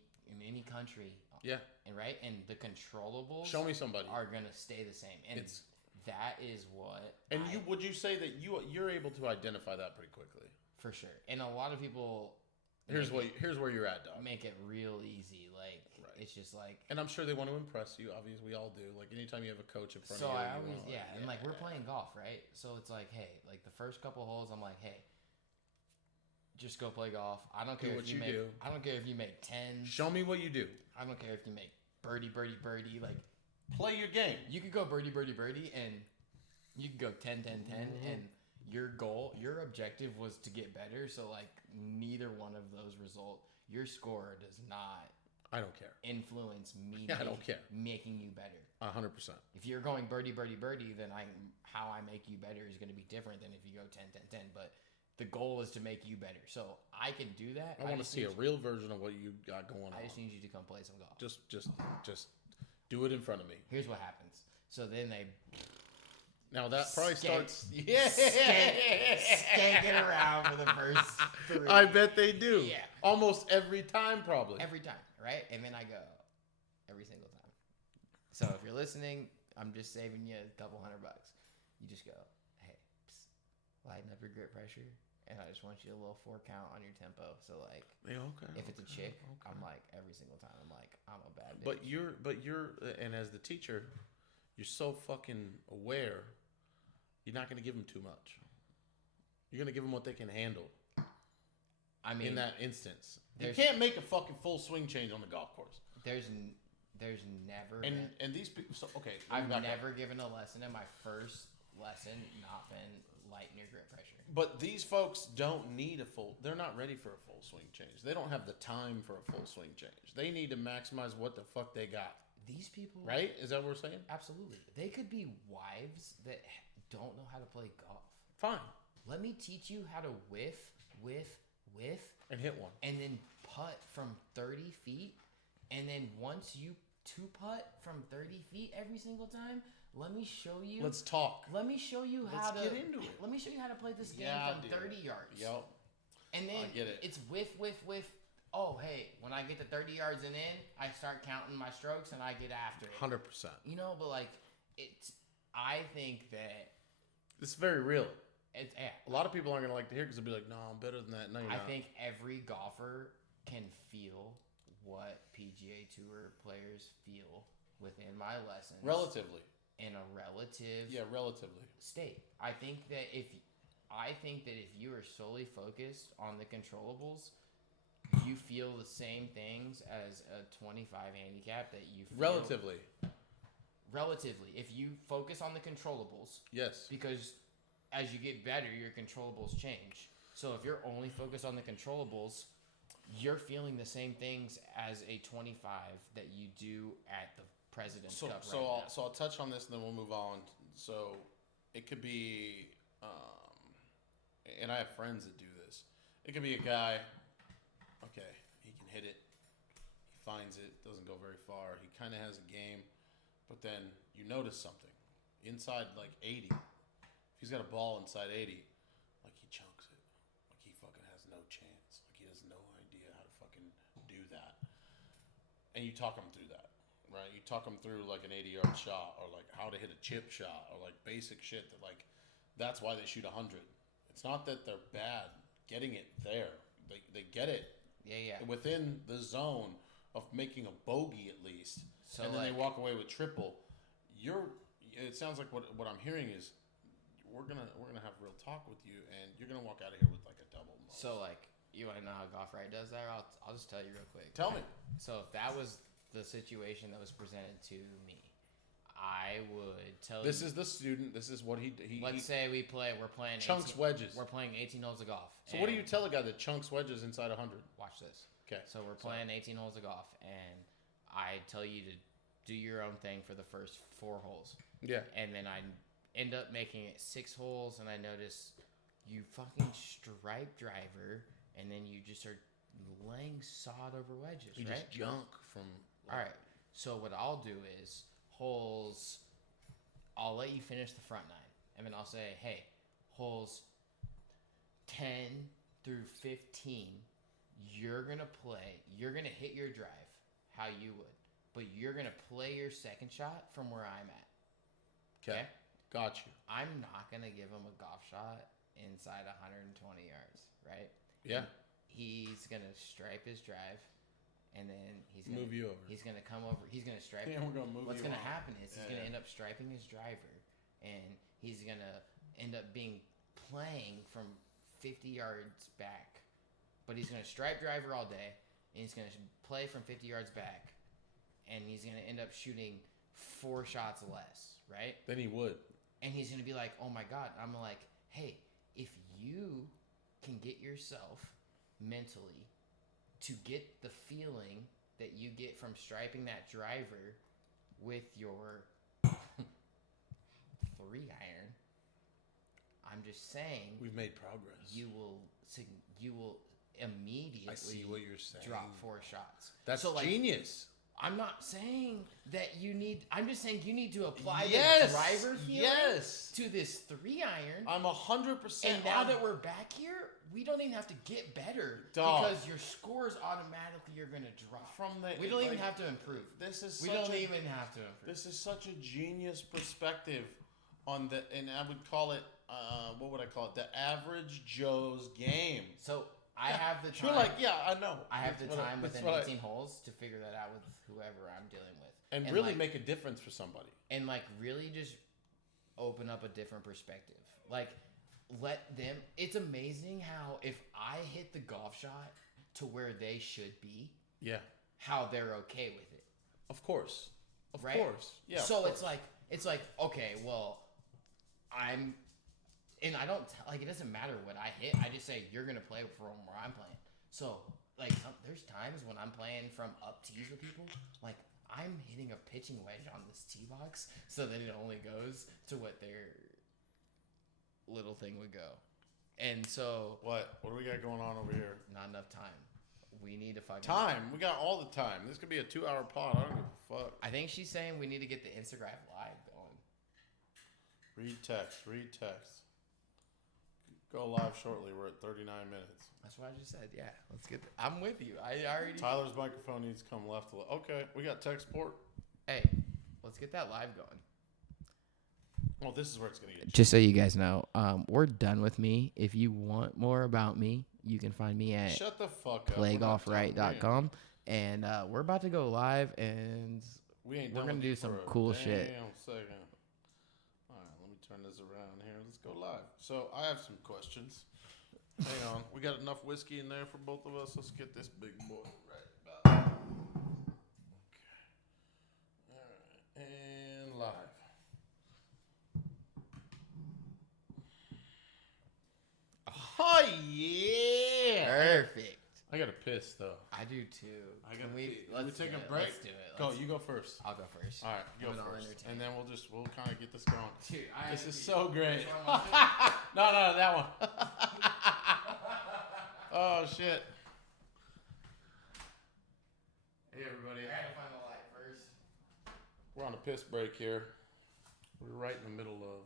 any country. Yeah. And right? And the controllables show me somebody are gonna stay the same. And that is what. And would you say that you're able to identify that pretty quickly? For sure. And a lot of people. Here's where you're at, dog. Make it real easy. Like it's just like. And I'm sure they want to impress you. Obviously, we all do. Like anytime you have a coach in front of you. So I always and like we're playing golf, right? So it's like, hey, like the first couple holes, I'm like, hey, just go play golf. I don't care what you do. I don't care if you make 10. Show me what you do. I don't care if you make birdie, birdie, birdie. Like play your game. You could go birdie, birdie, birdie, and you could go 10, 10, 10, and your objective was to get better. So like neither one of those result. Your score does not. I don't care. Influence me. I don't care. Making you better. 100%. If you're going birdie, birdie, birdie, then how I make you better is going to be different than if you go 10, 10, 10. But the goal is to make you better. So I can do that. I want to see a real version of what you got going on. I just need you to come play some golf. Just do it in front of me. Here's what happens. So then they. Now that probably starts. Skanking around for the first 3. I bet they do. Yeah. Almost every time, probably. Every time, right? And then I go every single time. So if you're listening, I'm just saving you a couple $100. You just go, hey, lighten up your grip pressure, and I just want you a little 4 count on your tempo. So like, if it's a chick, I'm like every single time, I'm like, I'm a bad bitch. But you're, and as the teacher, you're so fucking aware. You're not going to give them too much. You're going to give them what they can handle. I mean, in that instance, you can't make a fucking full swing change on the golf course. There's never and these people. So okay, I've never given a lesson in my first lesson not been lighten your grip pressure. But these folks don't need a full. They're not ready for a full swing change. They don't have the time for a full swing change. They need to maximize what the fuck they got. These people, right? Is that what we're saying? Absolutely. They could be wives that don't know how to play golf. Fine. Let me teach you how to whiff, and hit one, and then putt from 30 feet. And then once you 2-putt from 30 feet every single time, let me show you. Let's talk. Let me show you how to get into it. Let me show you how to play this game from 30 yards. Yep. And then I get it. It's whiff. Oh, hey, when I get to 30 yards and in, I start counting my strokes and I get after it. 100%. You know, but like, I think that. It's very real. A lot of people aren't going to like to hear because they'll be like, no, I'm better than that. No, you're not. I think every golfer can feel what PGA Tour players feel within my lessons. Relatively. In a relative. Yeah, relatively. State. I think that if you are solely focused on the controllables, you feel the same things as a 25 handicap that you feel. Relatively. If you focus on the controllables. Yes. Because as you get better, your controllables change. So if you're only focused on the controllables, you're feeling the same things as a 25 that you do at the President's Cup right now. So I'll touch on this and then we'll move on. So it could be, and I have friends that do this. It could be a guy, okay, he can hit it. He finds it, doesn't go very far. He kind of has a game, but then you notice something. Inside like 80, if he's got a ball inside 80, like he chunks it. Like he fucking has no chance. Like he has no idea how to fucking do that. And you talk him through that, right? You talk him through like an 80-yard shot or like how to hit a chip shot or like basic shit that like, that's why they shoot 100. It's not that they're bad getting it there. They get it within the zone of making a bogey at least. So and then they walk away with triple. it sounds like what I'm hearing is we're gonna have real talk with you, and you're gonna walk out of here with like a double. Most. So like, you want to know how Golf Wright does that? I'll just tell you real quick. Tell me. So if that was the situation that was presented to me, I would tell This you. is the student. This is what he. Let's say we're playing chunks 18, wedges. We're playing 18 holes of golf. So what do you tell a guy that chunks wedges inside 100? Watch this. Okay. So we're playing 18 holes of golf, and I tell you to do your own thing for the first 4 holes. Yeah. And then I end up making it 6 holes, and I notice you fucking stripe driver, and then you just are laying sod over wedges, You right? just junk from. All right. So what I'll do is holes. I'll let you finish the front 9, and then I'll say, hey, holes 10 through 15, you're gonna hit your drive how you would, but you're gonna play your second shot from where I'm at. Okay? Got you. I'm not gonna give him a golf shot inside 120 yards, right? Yeah. He's gonna stripe his drive, and then he's gonna move you over. He's gonna come over. He's gonna stripe. Yeah, we're gonna move. What's you gonna on. happen is he's gonna end up striping his driver, and he's gonna end up playing from 50 yards back. But he's gonna stripe driver all day, and he's gonna play from 50 yards back, and he's gonna end up shooting 4 shots less, right? Then he would. And he's gonna be like, "Oh my god!" I'm like, "Hey, if you can get yourself mentally to get the feeling that you get from striping that driver with your 3-iron, I'm just saying we've made progress. You will immediately I see what you're saying. Drop 4 shots. That's so, like, genius. I'm not saying that you need. I'm just saying you need to apply Yes! the driver feeling Yes! to this 3-iron. I'm 100%. And now that we're back here, we don't even have to get better Dog. because your scores automatically are going to drop. We don't even have to improve. We don't even have to improve. This is such a genius perspective on the, and I would call it, what would I call it? The average Joe's game. So I have the time. You're like, yeah, I know. I have the time within what 18 holes to figure that out with whoever I'm dealing with. And really like, make a difference for somebody. And like really just open up a different perspective. Like let them, it's amazing how if I hit the golf shot to where they should be, yeah, how they're okay with it. Of course. Of right? course. Yeah. So it's like, okay, well, and I don't like it doesn't matter what I hit. I just say you're gonna play from where I'm playing. So like there's times when I'm playing from up tees with people, like I'm hitting a pitching wedge on this tee box so that it only goes to what their little thing would go. And so what do we got going on over here? Not enough time. We need to fucking time. We got all the time. This could be a 2-hour pod. I don't give a fuck. I think she's saying we need to get the Instagram live going. Read text. Go live shortly. We're at 39 minutes. That's what I just said. Yeah, let's get. I'm with you. I already. Tyler's microphone needs to come left. Okay, we got tech support. Hey, let's get that live going. Well, this is where it's gonna get. Just so you guys know, we're done with me. If you want more about me, you can find me at Shut the fuck up. playgolfright.com. And we're about to go live, and we're gonna do some cool shit. Second. All right, let me turn this around here. Let's go live. So I have some questions. Hang on, we got enough whiskey in there for both of us. Let's get this big boy right about. Okay. All right, and live. Oh yeah! Perfect. I gotta piss though. I do too. Can we take a break? Let's do it. Go. You go first. I'll go first. All right, go first, and then we'll kind of get this going. Dude, this is so great. No, that one. Oh shit. Hey everybody. I gotta find the light first. We're on a piss break here. We're right in the middle of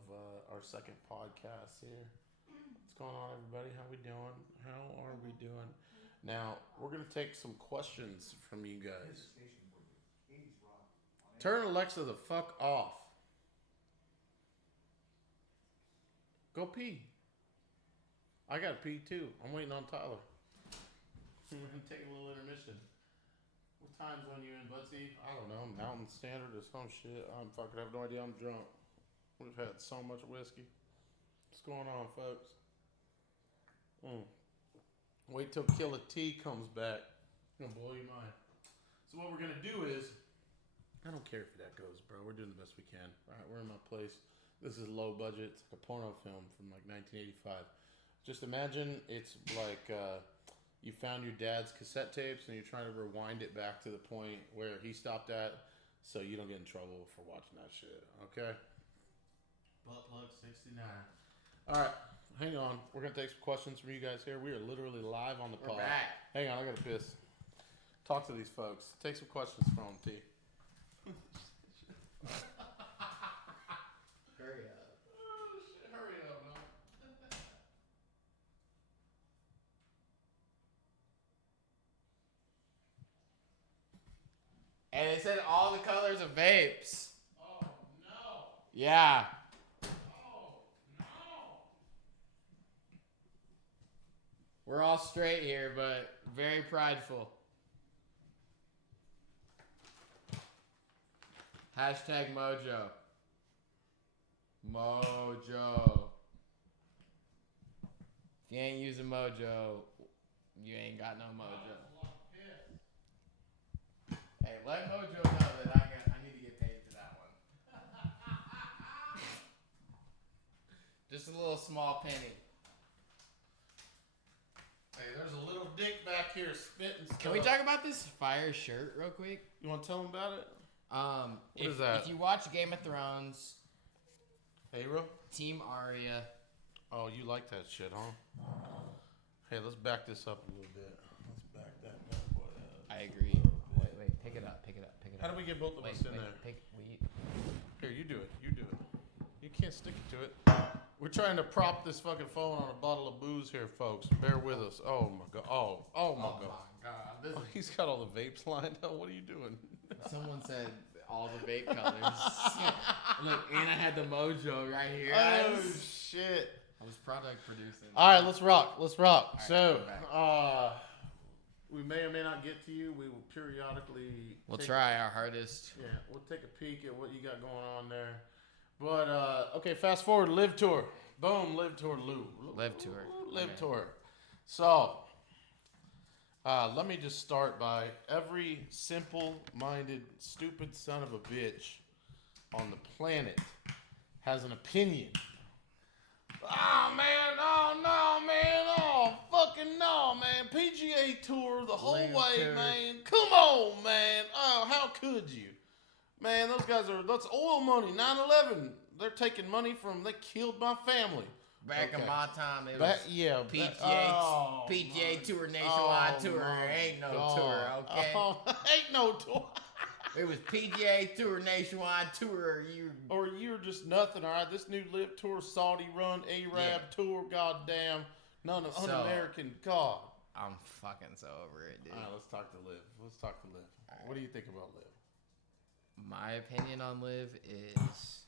our second podcast here. What's going on, everybody? How we doing? How are we doing? Now, we're going to take some questions from you guys. Turn Alexa the fuck off. Go pee. I got to pee too. I'm waiting on Tyler. Take a little intermission. What time's when you in, Buttsy? I don't know. Mountain Standard or some shit. I fucking have no idea. I'm drunk. We've had so much whiskey. What's going on, folks? Wait till Killer T comes back. It's going to blow your mind. So what we're going to do is, I don't care if that goes, bro. We're doing the best we can. All right, we're in my place. This is low budget. It's like a porno film from like 1985. Just imagine it's like you found your dad's cassette tapes and you're trying to rewind it back to the point where he stopped at so you don't get in trouble for watching that shit. Okay? Butt plug 69. All right, hang on. We're going to take some questions from you guys here. We are literally live on the pod. We're back. Hang on, I got to piss. Talk to these folks. Take some questions from them, T. Hurry up. Oh, shit. Hurry up, man. And it said all the colors of vapes. Oh, no. Yeah. Oh, no. We're all straight here, but very prideful. Hashtag Mojo. Mojo. If you ain't using Mojo, you ain't got no mojo. Hey, let Mojo know that I need to get paid for that one. Just a little small penny. Hey, there's a little dick back here spitting stuff. Can we talk about this fire shirt real quick? You want to tell them about it? What is that? If you watch Game of Thrones, Hero? Team Arya. Oh, you like that shit, huh? Hey, let's back this up a little bit. Let's back that bad boy up. I agree. Wait, pick it up. How do we get both of us in there? Here, you do it. You can't stick it to it. We're trying to prop this fucking phone on a bottle of booze here, folks. Bear with us. Oh, my God. Oh my God. Oh, he's got all the vapes lined up. What are you doing? Someone said all the vape colors. Look, and I had the Mojo right here. Oh, shit. I was product producing. All right, let's rock. Right, So, we may or may not get to you. We will periodically. We'll try our hardest. Yeah, we'll take a peek at what you got going on there. But, okay, fast forward. Live Tour. Boom, Live Tour, Lou. Live Tour. Live Tour. So, let me just start by every simple-minded, stupid son of a bitch on the planet has an opinion. Oh, man. Oh, no, man. Oh, fucking no, man. PGA Tour the whole way, man. Come on, man. Oh, how could you? Man, those guys that's oil money. 9/11. They're taking money from, they killed my family. Back in my time, it was PGA Tour Nationwide Tour. Ain't no tour, okay? Ain't no tour. It was PGA Tour Nationwide Tour. Or you're just nothing, all right? This new Live Tour, Saudi run, Arab tour, goddamn, un-American, God. I'm fucking so over it, dude. All right, let's talk to Liv. Right. What do you think about Liv? My opinion on Liv is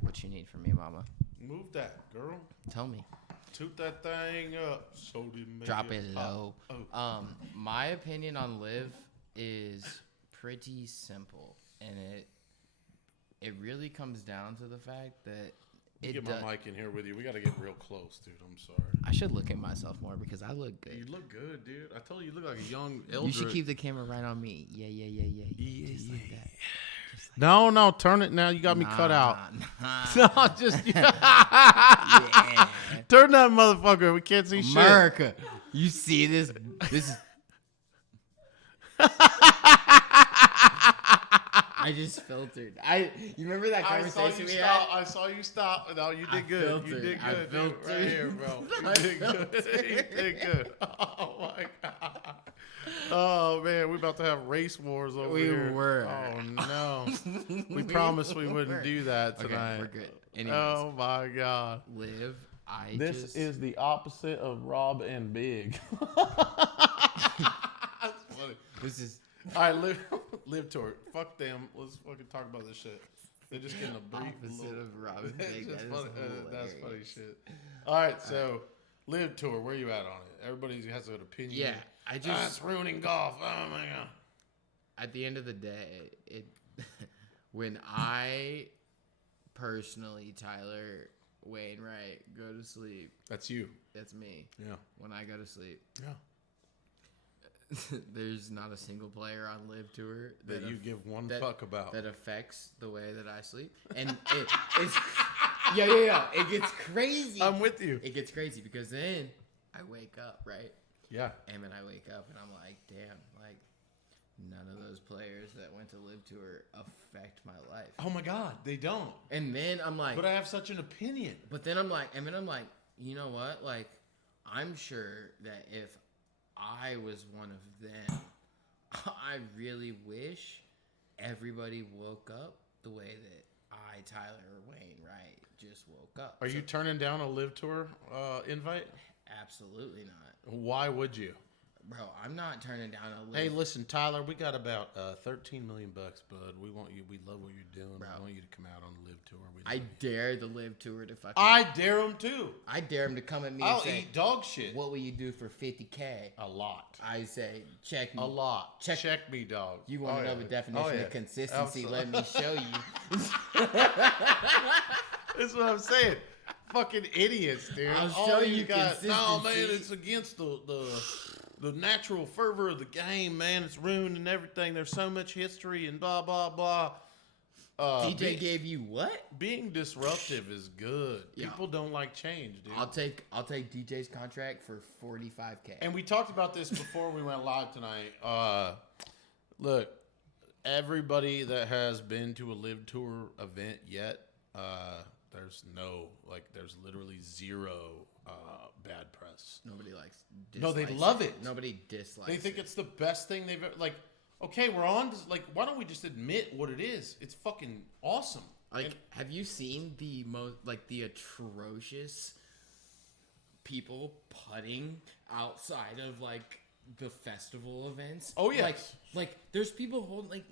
what you need from me, mama. Move that, girl. Tell me. Toot that thing up. So drop it low. Oh. My opinion on Liv is pretty simple, and it really comes down to the fact that get my mic in here with you. We got to get real close, dude. I'm sorry. I should look at myself more because I look good. You look good, dude. I told you look like a young Eldred. You should keep the camera right on me. Yeah. Just like that. No, turn it now. You got me cut out. No, just yeah. Turn that motherfucker. We can't see America. Shit. You see this? This is. I just filtered. You remember that conversation we had? I saw you stop. No, you did good. You did good. Dude. Right here, bro. You did good. You did good. Oh my God. Oh man, we're about to have race wars over here. We were. Oh no. We promised we wouldn't do that tonight. Okay, we're good. Anyways, oh my God. Liv, This is the opposite of Rob and Big. That's funny. This is. All right, Live Tour. Fuck them. Let's fucking talk about this shit. They're just getting a brief. Opposite of Rob and Big. That's funny shit. All right, so Live Tour. Where you at on it? Everybody has an opinion. Yeah, it's ruining golf. Oh my God. At the end of the day, when I personally, Tyler Wainwright, go to sleep. That's you. That's me. Yeah. When I go to sleep. Yeah. There's not a single player on Live Tour that you give one fuck about that affects the way that I sleep. And it's yeah. It gets crazy. I'm with you. It gets crazy because then I wake up, right? Yeah. And then I wake up and I'm like, damn, like none of those players that went to Live Tour affect my life. Oh my God, they don't. And then I'm like, but I have such an opinion. But then I'm like, you know what? Like, I'm sure that if I was one of them, I really wish everybody woke up the way that I, Tyler Wainwright, just woke up. Are you turning down a Live Tour invite? Absolutely not. Why would you? Bro, I'm not turning down a Live. Hey, listen, Tyler, we got about $13 million, bud. We want you. We love what you're doing. Bro. We want you to come out on the Live Tour. I dare the Live Tour to fucking. I dare him too. I dare him to come at me I'll and say, eat dog shit. What will you do for $50K? A lot. I say, check me. A lot. Check me, dog. You want to know the definition of consistency? Absolutely. Let me show you. That's what I'm saying. Fucking idiots, dude. I'll show you consistency. No, man, it's against the natural fervor of the game, man. It's ruining everything. There's so much history and blah, blah, blah. DJ gave you what? Being disruptive is good. Yeah. People don't like change, dude. I'll take DJ's contract for $45K. And we talked about this before we went live tonight. Look, everybody that has been to a Live Tour event yet, there's literally zero bad press. Nobody likes. No, they love it. Nobody dislikes. They think it's the best thing they've ever. Like, okay, we're on. Why don't we just admit what it is? It's fucking awesome. Have you seen the the atrocious people putting outside of the festival events? Oh yes. Like there's people holding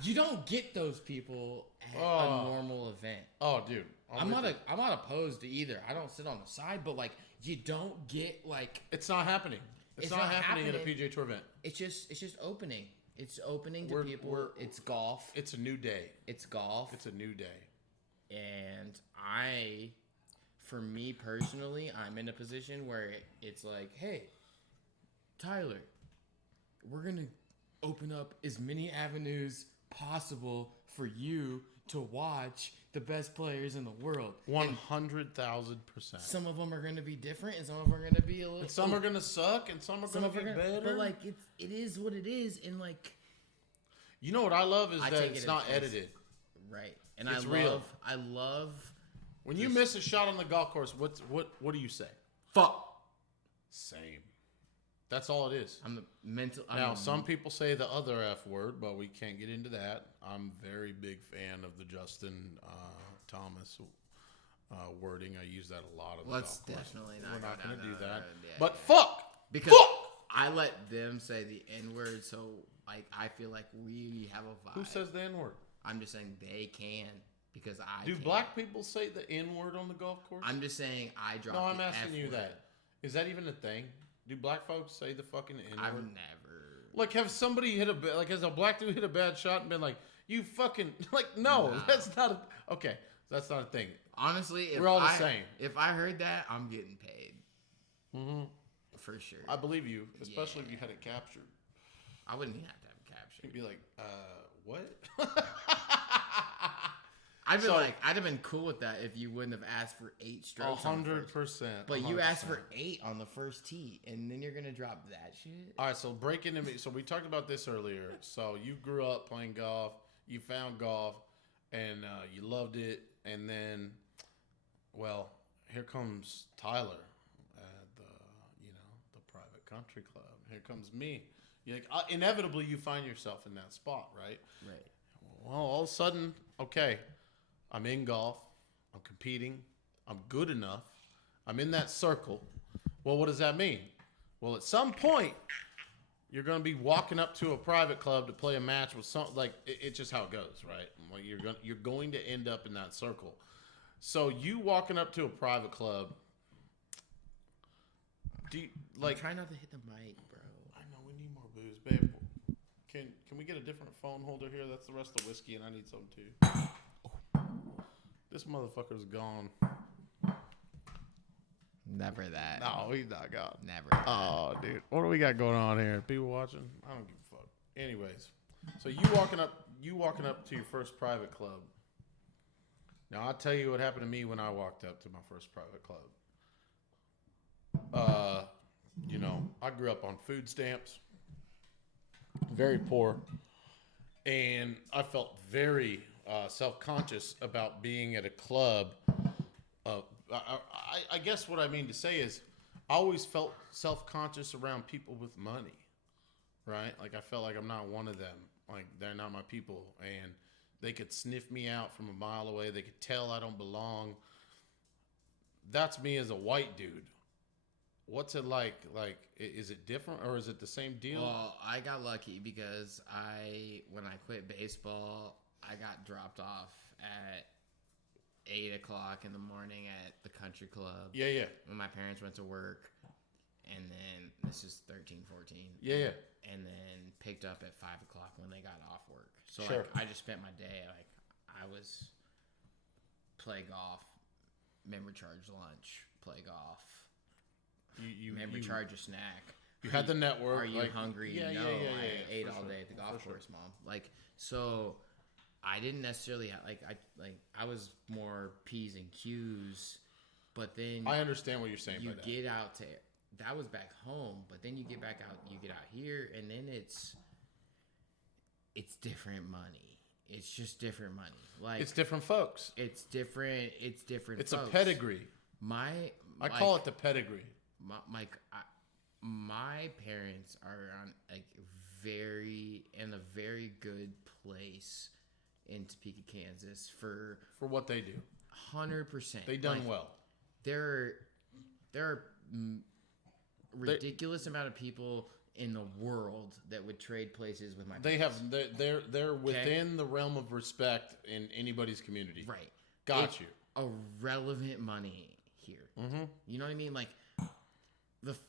you don't get those people at a normal event. Oh, dude. I'm not opposed to either. I don't sit on the side, but you don't get it's not happening. It's not happening at a PGA Tour event. It's just opening. It's opening to people. It's golf. It's a new day. It's golf. It's a new day. And for me personally, I'm in a position where it's like, hey, Tyler, we're gonna open up as many avenues possible for you to watch the best players in the world. 100,000%. Some of them are going to be different, and some of them are going to be a little. And some are going to suck, and some are going to be better. But it is what it is, and you know what I love is that it's not edited. Right, and it's real. I love. When you miss a shot on the golf course, what do you say? Fuck. Same. That's all it is. Some people say the other F word, but we can't get into that. I'm a very big fan of the Justin Thomas wording. I use that a lot. Let's definitely not. We're not going to do that. Yeah, but fuck! Because I let them say the N word, so I feel like we have a vibe. Who says the N word? I'm just saying they can because I Do can't. black people say the N word on the golf course? I'm just saying I drop. No, I'm the asking F you word. that. Is that even a thing? Do black folks say the fucking N word? I've never. Have somebody has a black dude hit a bad shot and been like, you fucking, no, that's not that's not a thing. Honestly, we're all the same. If I heard that, I'm getting paid. Mm-hmm. For sure. I believe you, especially if you had it captured. I wouldn't even have to have it captured. You'd be like, what? I'd have been cool with that if you wouldn't have asked for 8 strokes. 100%. But you asked for 8 on the first tee, and then you're gonna drop that shit. All right, so break into me. So we talked about this earlier. So you grew up playing golf. You found golf, and you loved it. And then, well, here comes Tyler at the private country club. Here comes me. Inevitably, you find yourself in that spot, right? Right. Well, all of a sudden, okay. I'm in golf. I'm competing. I'm good enough. I'm in that circle. Well, what does that mean? Well, at some point, you're going to be walking up to a private club to play a match with it's just how it goes, right? You're going to end up in that circle. So you walking up to a private club. Try not to hit the mic, bro. I know we need more booze, babe. Can we get a different phone holder here? That's the rest of the whiskey, and I need some too. This motherfucker's gone. Never that. No, he's not gone. Never that. Oh, dude. What do we got going on here? People watching? I don't give a fuck. Anyways, so you walking up to your first private club. Now, I'll tell you what happened to me when I walked up to my first private club. I grew up on food stamps. Very poor. And I felt very self-conscious about being at a club. I guess what I mean to say is I always felt self-conscious around people with money, right? Like I felt like I'm not one of them. Like they're not my people. And they could sniff me out from a mile away. They could tell I don't belong. That's me as a white dude. What's it like? Like, is it different or is it the same deal? Well, I got lucky because when I quit baseball, I got dropped off at 8 o'clock in the morning at the country club. Yeah. When my parents went to work. And then this is 13, 14. Yeah. And then picked up at 5 o'clock when they got off work. So Sure. I just spent my day I was play golf, member charge lunch, play golf. Member charge a snack. You had the network. Are you hungry? Yeah, no, yeah. I ate all day at the golf course, Mom. So I didn't necessarily have I was more P's and Q's, but then I understand what you're saying. You by that. get out to that was back home, but then you get back out, you get out here, and then it's different money. It's just different money. Like it's different folks. It's different. It's different. It's folks. a pedigree. I call it the pedigree. My parents are on in a very good place in Topeka, Kansas for what they do. 100%. They done well. There are ridiculous amount of people in the world that would trade places with my parents. They're within the realm of respect in anybody's community. Right. Got you. A relevant money here. Mm-hmm. You know what I mean? Like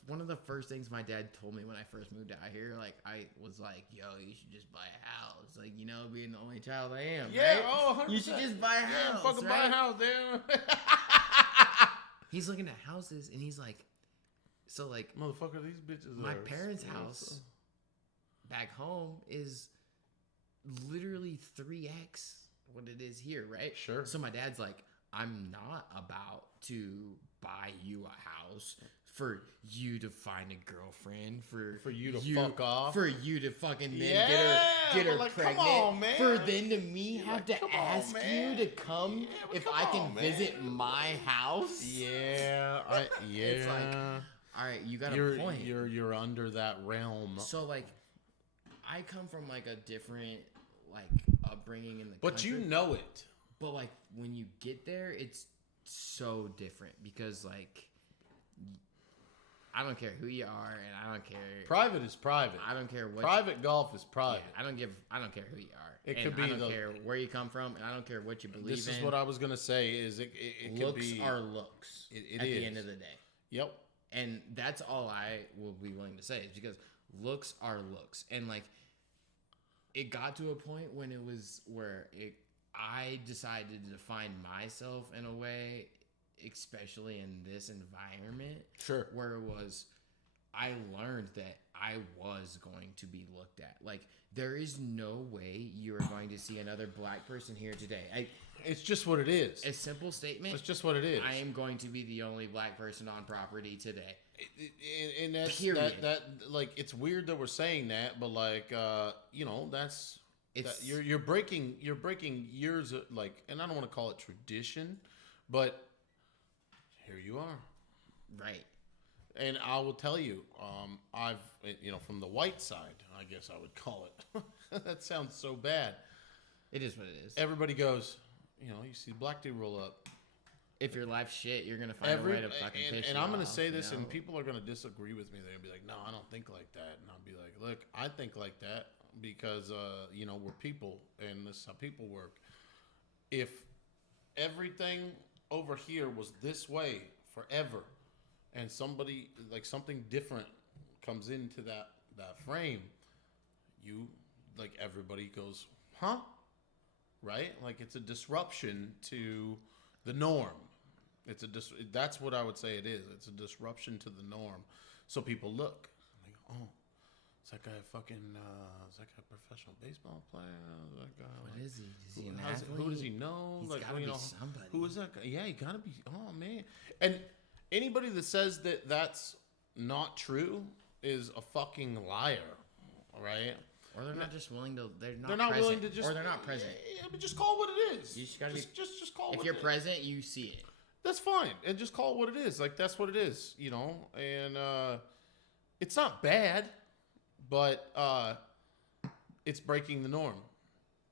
one of the first things my dad told me when I first moved out here, I was like, yo, you should just buy a house. Like, being the only child I am. Yeah, right? 100%. You should just buy a house. Fucking buy a house, damn. He's looking at houses and he's like, motherfucker, these bitches my parents' house back home is literally 3x what it is here, right? Sure. So my dad's like, I'm not about to buy you a house for you to find a girlfriend, for you to fuck off, for you to fucking then get her pregnant, come on, man. For then to me have to ask you to come if I can visit my house. Yeah, It's like, all right, you got a point. You're under that realm. So I come from a different upbringing in the but country. you know it. But when you get there, it's so different because I don't care who you are, and I don't care. Private is private. I don't care what. Private golf is private. Yeah, I don't care who you are. It could be. I don't care where you come from, and I don't care what you believe in. This is what I was gonna say. Is it could be looks are looks at the end of the day. Yep. And that's all I will be willing to say is because looks are looks, and it got to a point when it was where I decided to find myself in a way, especially in this environment. Sure. Where it was, I learned that I was going to be looked at. There is no way you are going to see another black person here today. It's just what it is. A simple statement. It's just what it is. I am going to be the only black person on property today. And that's period. That it's weird that we're saying that, but that's you're breaking years of, and I don't want to call it tradition, but here you are. Right. And I will tell you, I've from the white side, I guess I would call it. That sounds so bad. It is what it is. Everybody goes, you see black dude roll up. If your life's shit, you're gonna find a way to fucking piss you And I'm gonna off, say this, and people are gonna disagree with me. They're gonna be like, "No, I don't think like that." And I'll be like, "Look, I think like that because we're people, and this is how people work. If everything over here was this way forever, and somebody something different comes into that frame, you like everybody goes, huh? Right? Like it's a disruption to the norm. That's what I would say it is. It's a disruption to the norm. So people look, like, oh, is that guy is that guy a professional baseball player? Is that guy, what is he? Is he an athlete? Who does he know? He's like, gotta be somebody. Who is that guy? Yeah, he gotta be. Oh man! And anybody that says that that's not true is a fucking liar, right? Or they're not just willing to. They're not present. Willing to just. Or they're not present. Yeah, but just call it what it is. You just gotta just call it. If you're present, you see it. That's fine, and just call it what it is. Like that's what it is, you know. And it's not bad, but it's breaking the norm.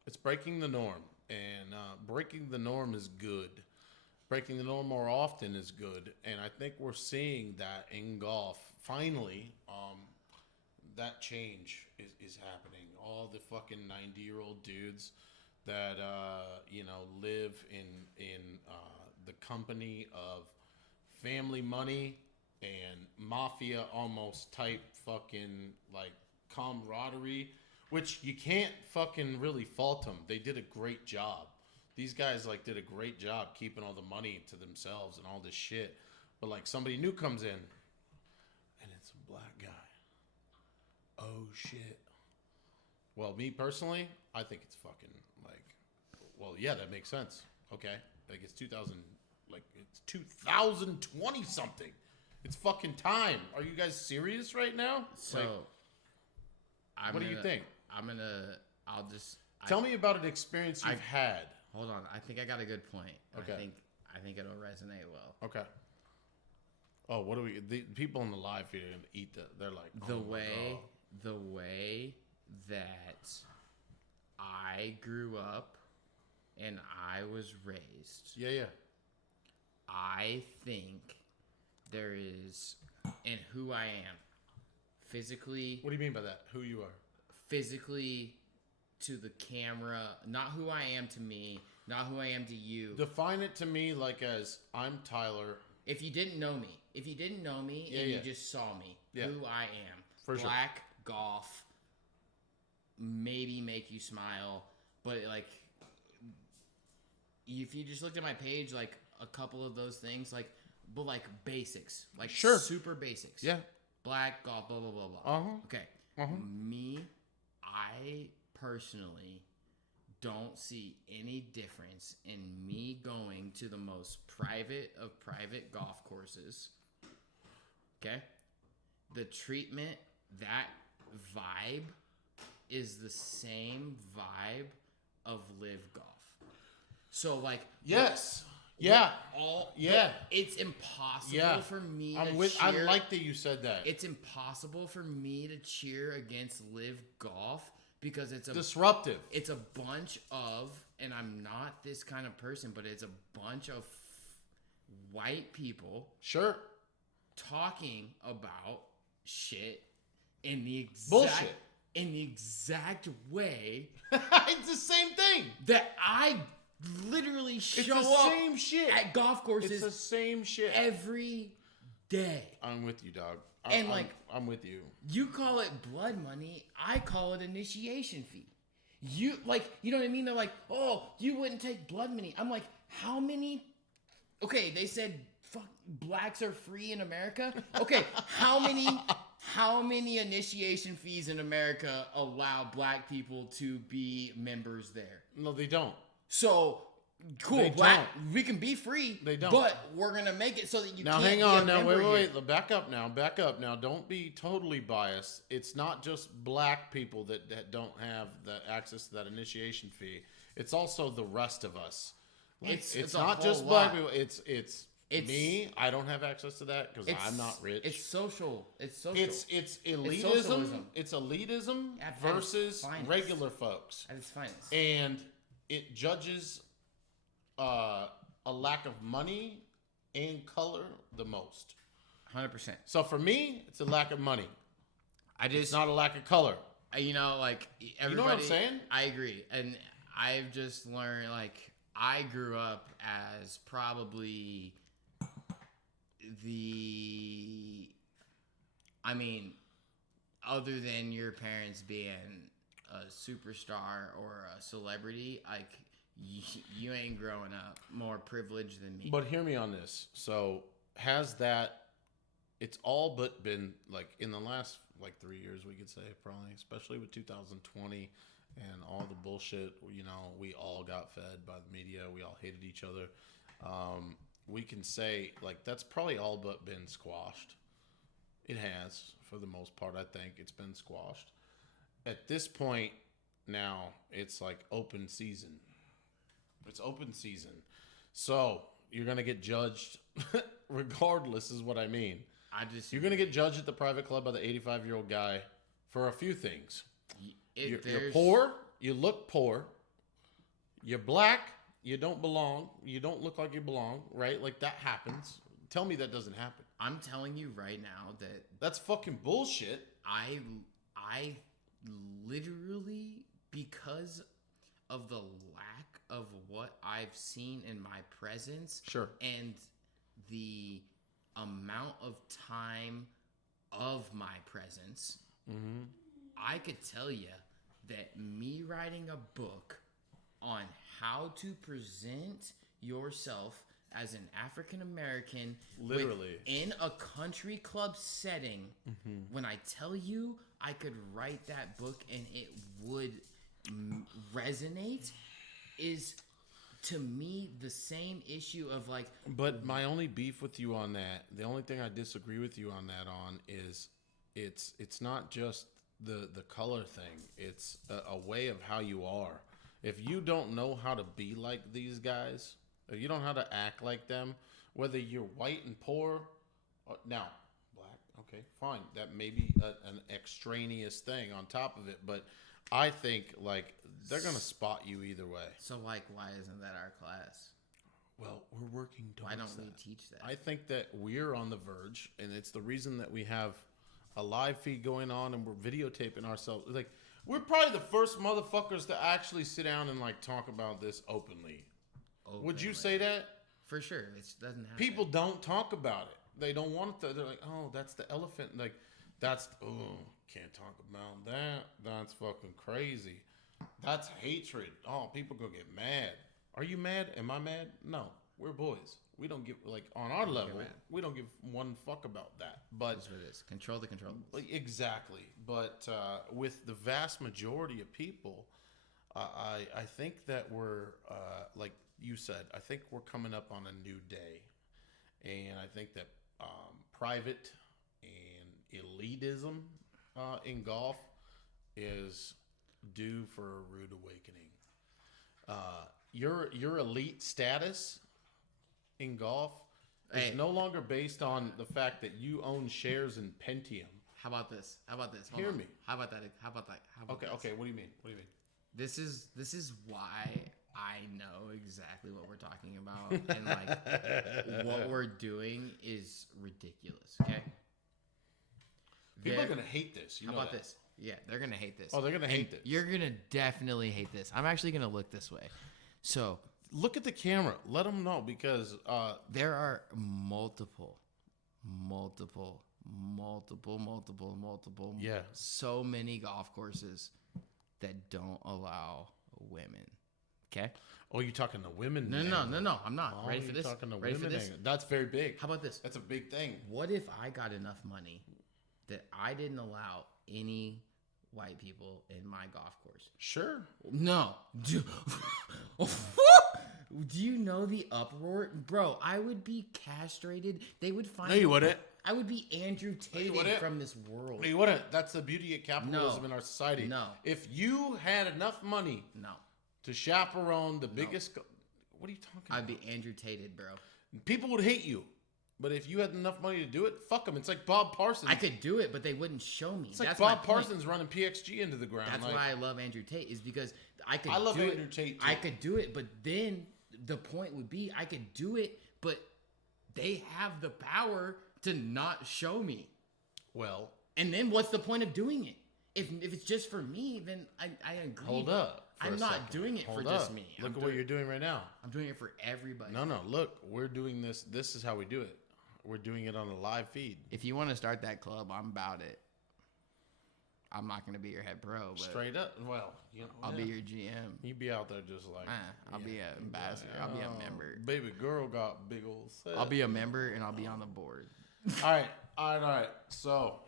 It's breaking the norm, and breaking the norm is good. Breaking the norm more often is good, and I think we're seeing that in golf. Finally, that change is happening. All the fucking 90-year-old dudes that live in the company of family money and mafia almost type fucking like camaraderie, which you can't fucking really fault them. They did a great job. These guys like did a great job keeping all the money to themselves and all this shit. But like somebody new comes in and it's a black guy. Oh shit. Well, me personally, I think it's fucking like, well, yeah, that makes sense. Okay. Like it's 2020 something. It's fucking time. Are you guys serious right now? So, like, what do you think? Tell me about an experience you've had. Hold on. I think I got a good point. Okay. I think it'll resonate well. Okay. Oh, what do we? The people in the live feed are gonna eat they're like the way that I grew up and I was raised. Yeah. I think there is, and who I am, physically. What do you mean by that? Who you are? Physically to the camera, not who I am to me, not who I am to you. Define it to me like as I'm Tyler. If you didn't know me, you just saw me, who I am. For Black, golf, maybe make you smile, but like, if you just looked at my page, like a couple of those things, like, but like basics, like super basics. Yeah. Black, golf, blah, blah, blah, blah. Uh-huh. Okay. Uh-huh. I personally don't see any difference in me going to the most private of private golf courses. Okay? The treatment, that vibe is the same vibe of live golf. So like yes. It's impossible for me to cheer. I like that you said that. It's impossible for me to cheer against live golf because it's disruptive. It's a bunch of, and I'm not this kind of person, but it's a bunch of white people talking about shit in the exact bullshit. In the exact way it's the same thing that I literally show up same shit at golf courses. It's the same shit every day. I'm with you, dog. I'm with you. You call it blood money. I call it initiation fee. You know what I mean? They're like, oh, you wouldn't take blood money. I'm like, how many? Okay, they said blacks are free in America. Okay, how many initiation fees in America allow black people to be members there? No, they don't. So, cool, we can be free. They don't. But we're going to make it so that you now, can't hang on. be a now, member wait. Back up now. Don't be totally biased. It's not just black people that don't have the access to that initiation fee. It's also the rest of us. Like, it's not just black people. It's me. I don't have access to that because I'm not rich. It's social. It's elitism. It's elitism versus regular folks. At its finest. And it judges a lack of money and color the most. 100%. So for me, it's a lack of money. It's not a lack of color. Like everybody. You know what I'm saying? I agree, and I've just learned. Like I grew up as probably other than your parents being a superstar or a celebrity, like you ain't growing up more privileged than me. But hear me on this. So has that? It's all but been like in the last like 3 years, we could say probably, especially with 2020 and all the bullshit. You know, we all got fed by the media. We all hated each other. We can say like that's probably all but been squashed. It has, for the most part. I think it's been squashed. At this point now, it's like open season. It's open season. So you're going to get judged regardless is what I mean. You're going to get judged at the private club by the 85-year-old guy for a few things. You're poor. You look poor. You're black. You don't belong. You don't look like you belong, right? Like that happens. Tell me that doesn't happen. I'm telling you right now that that's fucking bullshit. I literally, because of the lack of what I've seen in my presence, sure, and the amount of time of my presence, I could tell you that me writing a book on how to present yourself as an African American, literally in a country club setting, when I tell you I could write that book and it would resonate, is to me the same issue of like. But my only beef with you on that, the only thing I disagree with you on that on is it's not just the color thing. It's a way of how you are. If you don't know how to be like these guys, if you don't know how to act like them, whether you're white and poor, or, now black, okay, fine. That may be an extraneous thing on top of it, but I think like they're gonna spot you either way. So like, why isn't that our class? Well, we're working towards that. Why don't we teach that? I think that we're on the verge, and it's the reason that we have a live feed going on and we're videotaping ourselves. Like, we're probably the first motherfuckers to actually sit down and like talk about this openly. Would you say that? For sure. It doesn't happen. People don't talk about it. They don't want to. They're like, oh, that's the elephant. Like, can't talk about that. That's fucking crazy. That's hatred. Oh, people gonna get mad. Are you mad? Am I mad? No. We're boys. We don't give, like, on our level, we don't give one fuck about that. But that's what it is. Control the controllables. Exactly. But with the vast majority of people, I think that we're, like you said, I think we're coming up on a new day. And I think that private and elitism in golf is due for a rude awakening. Your elite status in golf is no longer based on the fact that you own shares in Pentium. How about this? Hear me. How about that? Okay. What do you mean? This is why I know exactly what we're talking about, and like what we're doing is ridiculous. Okay. People are gonna hate this. How about this? Yeah, they're gonna hate this. Oh, they're gonna hate this. You're gonna definitely hate this. I'm actually gonna look this way. So look at the camera. Let them know, because there are multiple. Yeah. So many golf courses that don't allow women. Okay. Oh, you're talking to women? No. I'm not. Ready for this? Talking to Ready women? for this? That's very big. How about this? That's a big thing. What if I got enough money that I didn't allow any white people in my golf course? Sure. No. Do you know the uproar? Bro, I would be castrated. They would find. No, you wouldn't. I would be Andrew Tate from this world. No, you wouldn't. That's the beauty of capitalism in our society. No. If you had enough money to chaperone the biggest... What are you talking about? I'd be Andrew Tated, bro. People would hate you. But if you had enough money to do it, fuck them. It's like Bob Parsons. I could do it, but they wouldn't show me. It's like Bob Parsons running PXG into the ground. That's why I love Andrew Tate, is because I could I love do Andrew it. Tate too. I could do it, but then the point would be I could do it, but they have the power to not show me. Well. And then what's the point of doing it? If it's just for me, then I agree. Hold up. I'm not doing it for just me. Look at what you're doing right now. I'm doing it for everybody. No. Look, we're doing this. This is how we do it. We're doing it on a live feed. If you want to start that club, I'm about it. I'm not going to be your head pro, but Straight up. Well, I'll be your GM. You'd be out there just like. I'll be an ambassador. I'll be a member. Baby girl got big old set. I'll be a member and I'll be on the board. All right. So.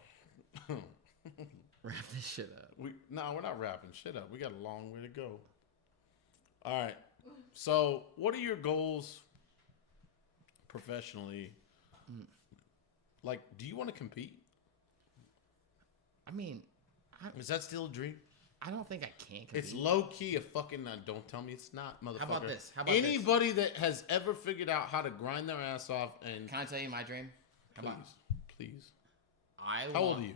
Wrap this shit up. We're not wrapping shit up. We got a long way to go. All right. So, what are your goals professionally? Like, do you want to compete? I mean, is that still a dream? I don't think I can compete. It's low key a fucking. Don't tell me it's not, motherfucker. How about this? Anybody that has ever figured out how to grind their ass off and. Can I tell you my dream? Please. How old are you?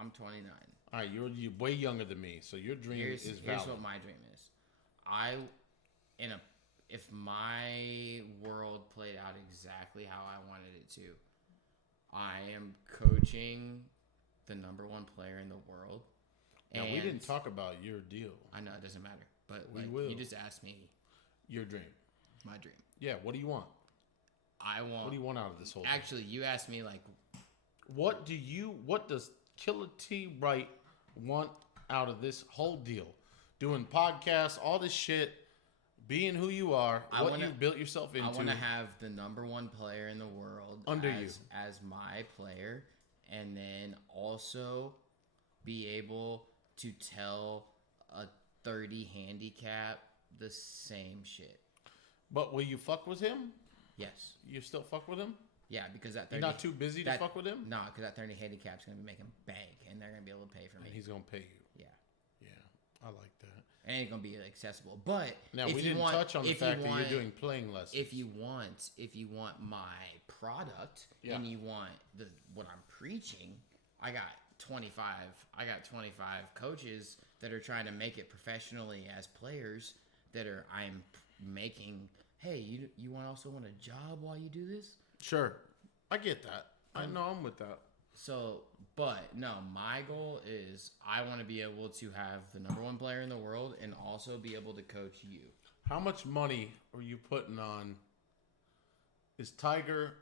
I'm 29. All right, you're way younger than me, so your dream is valid. Here's what my dream is. If my world played out exactly how I wanted it to, I am coaching the number one player in the world. Now, we didn't talk about your deal. I know, it doesn't matter. But we will. You just asked me. Your dream. My dream. Yeah, what do you want? What do you want out of this whole Actually, you asked me, like... What does Wright want out of this whole deal? Doing podcasts, all this shit, being who you are, you've built yourself into. I want to have the number one player in the world as my player, and then also be able to tell a 30 handicap the same shit. But will you fuck with him? Yes. You still fuck with him? Yeah, because that 30... You're not too busy to fuck with him? No, because that 30 handicap's going to be making bank, and they're going to be able to pay for me. And he's going to pay you. Yeah. Yeah, I like that. And it's going to be accessible. But now, we didn't touch on the fact that you're doing playing lessons. If you want my product and you want what I'm preaching, I got 25 coaches that are trying to make it professionally as players I'm making, hey, you also want a job while you do this? Sure. I get that. I know I'm with that. So, but no, my goal is I want to be able to have the number one player in the world and also be able to coach you. How much money are you putting on? Is Tiger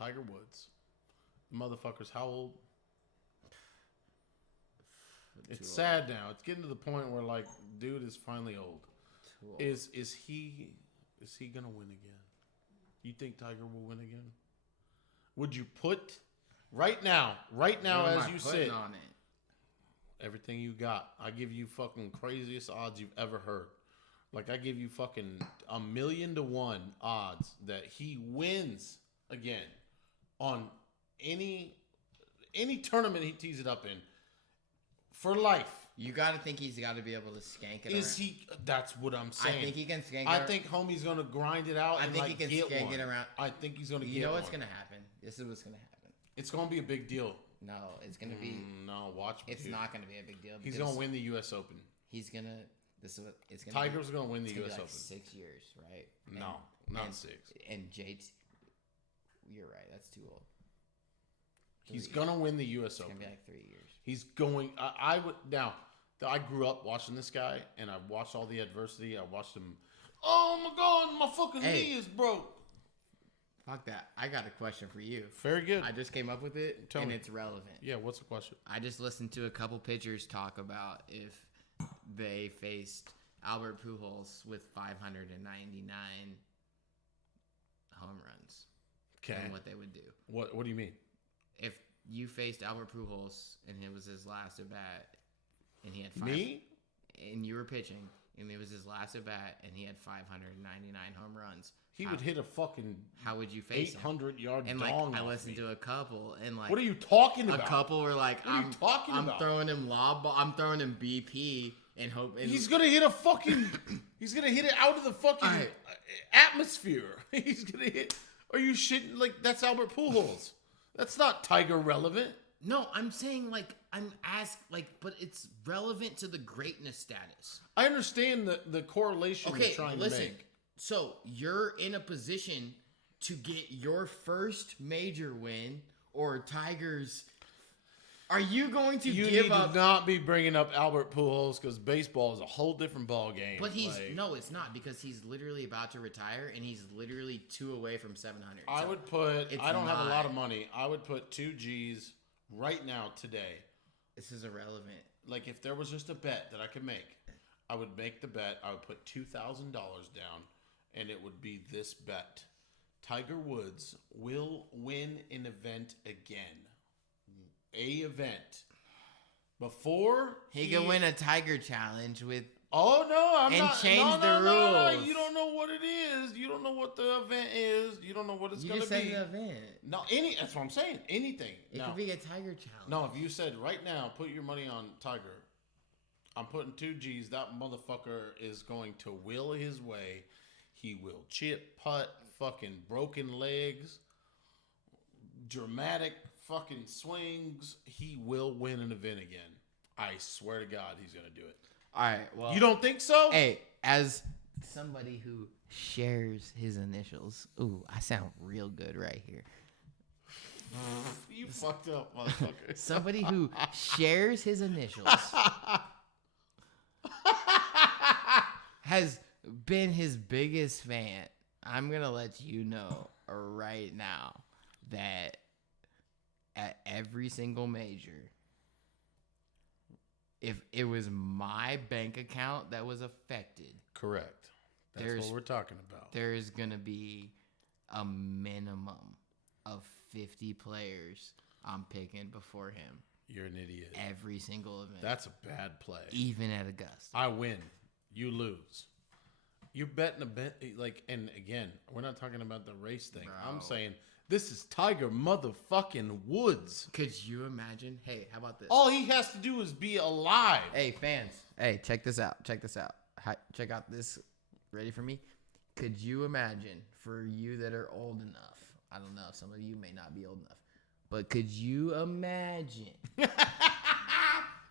Woods, the motherfucker's how old? It's sad now. It's getting to the point where like, dude is finally old. Is he gonna win again? You think Tiger will win again? Would you put right now as you sit on it? Everything you got? I give you fucking craziest odds you've ever heard. Like I give you fucking 1,000,000 to 1 odds that he wins again on any tournament he tees it up in for life. You got to think he's got to be able to skank it. Is he? That's what I'm saying. I think he can skank it. I think homie's going to grind it out. I think he can skank it around. I think he's going to get one. You know what's going to happen? This is what's going to happen. It's going to be a big deal. No, it's going to be. No, watch me. It's not going to be a big deal. He's going to win the U.S. Open. He's going to. This is what it's going to be. Tiger's going to win the U.S. Open. 6 years, right? No, not 6. And JT. You're right. That's too old. He's going to win the U.S. Open. It's going to be like 3 years. He's going. I would now. I grew up watching this guy, and I watched all the adversity. I watched him. Oh my God, my fucking knee is broke. Fuck that. I got a question for you. Very good. I just came up with it, and it's relevant. Yeah, what's the question? I just listened to a couple pitchers talk about if they faced Albert Pujols with 599 home runs. Okay. And what they would do. What do you mean? If you faced Albert Pujols, and it was his last at bat, and he had and you were pitching, and it was his last at bat, and he had 599 home runs. He would hit a fucking. How would you face 800-yard and dong? I listened to a couple, and like, what are you talking about? A couple were like, I'm throwing him lob ball, I'm throwing him BP, and hope he's gonna hit a fucking. He's gonna hit it out of the fucking atmosphere. He's gonna hit. Are you shitting? Like that's Albert Pujols. That's not Tiger relevant. No, I'm saying but it's relevant to the greatness status. I understand the correlation you're trying to make. So you're in a position to get your first major win or Tiger's. Are you going to give up? You need to not be bringing up Albert Pujols because baseball is a whole different ball game. But no, it's not because he's literally about to retire and he's literally 2 away from 700. I don't have a lot of money. I would put 2 G's right now, today. This is irrelevant. Like, if there was just a bet that I could make, I would make the bet. I would put $2,000 down, and it would be this bet. Tiger Woods will win an event again. A event. Before he can win a Tiger Challenge with... Oh, no, I'm not. Change the rules. No, you don't know what it is. You don't know what the event is. You don't know what it's going to be. You just said the event. No, that's what I'm saying. Anything. It could be a Tiger Challenge. No, if you said right now, put your money on Tiger, I'm putting 2 G's. That motherfucker is going to will his way. He will chip, putt, fucking broken legs, dramatic fucking swings. He will win an event again. I swear to God, he's going to do it. All right, well. You don't think so? Hey, as somebody who shares his initials, ooh, I sound real good right here. You fucked up, motherfucker. Somebody who shares his initials has been his biggest fan. I'm going to let you know right now that at every single major, if it was my bank account that was affected. Correct. That's what we're talking about. There is going to be a minimum of 50 players I'm picking before him. You're an idiot. Every single event. That's a bad play. Even at Augusta. I win. You lose. You're betting a bet. Like, and again, we're not talking about the race thing. Bro. I'm saying this is Tiger motherfucking Woods. Could you imagine? Hey, how about this? All he has to do is be alive. Hey, fans. Hey, check this out. Check this out. Check out this. Ready for me? Could you imagine, for you that are old enough, I don't know, some of you may not be old enough, but could you imagine?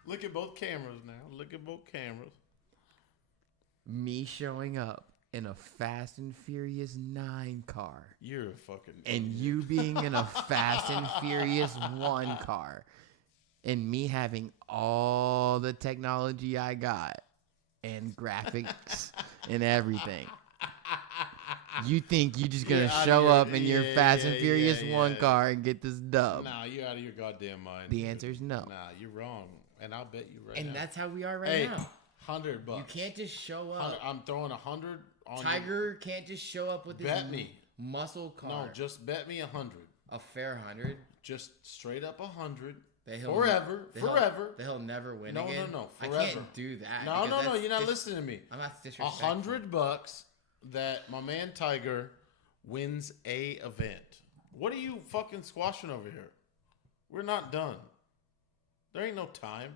Look at both cameras now. Look at both cameras. Me showing up in a Fast and Furious 9 car. You're a fucking and idiot. You being in a Fast and Furious 1 car, and me having all the technology I got and graphics and everything. You think you just gonna show up in your Fast and Furious 1 car and get this dub? Nah, you're out of your goddamn mind. The answer is no. Nah, you're wrong, and I'll bet you right now. And that's how we are right now. $100. You can't just show up. I'm throwing 100 on Tiger can't just show up with his muscle car. No, just bet me 100. A fair 100. Just straight up 100. Forever. Forever. He'll never win No, again. no, forever. I can't do that. No. You're not listening to me. I'm not disrespectful. $100 that my man Tiger wins a event. What are you fucking squashing over here? We're not done. There ain't no time.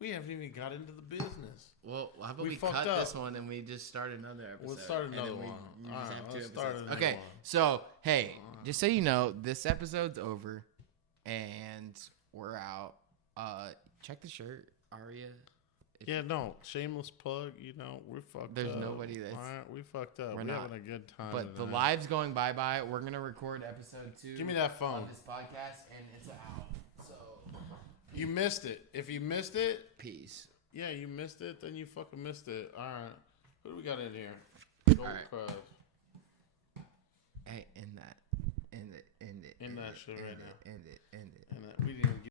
We haven't even got into the business. Well, how about we cut this one and we just start another episode? We'll start another one. Okay, so, hey, just so you know, this episode's over and we're out. Check the shirt, Aria. Yeah, no, shameless plug. You know, we're fucked up. There's nobody that's... All right, we fucked up. We're having a good time. But the live's going bye-bye. We're going to record episode 2. Give me that phone. Of this podcast, and it's out. So... You missed it. If you missed it... Peace. Yeah, you missed it, then you fucking missed it. All right. Who do we got in here? Gold Crabs. Hey, end that. End it. End that shit right now. End it. We didn't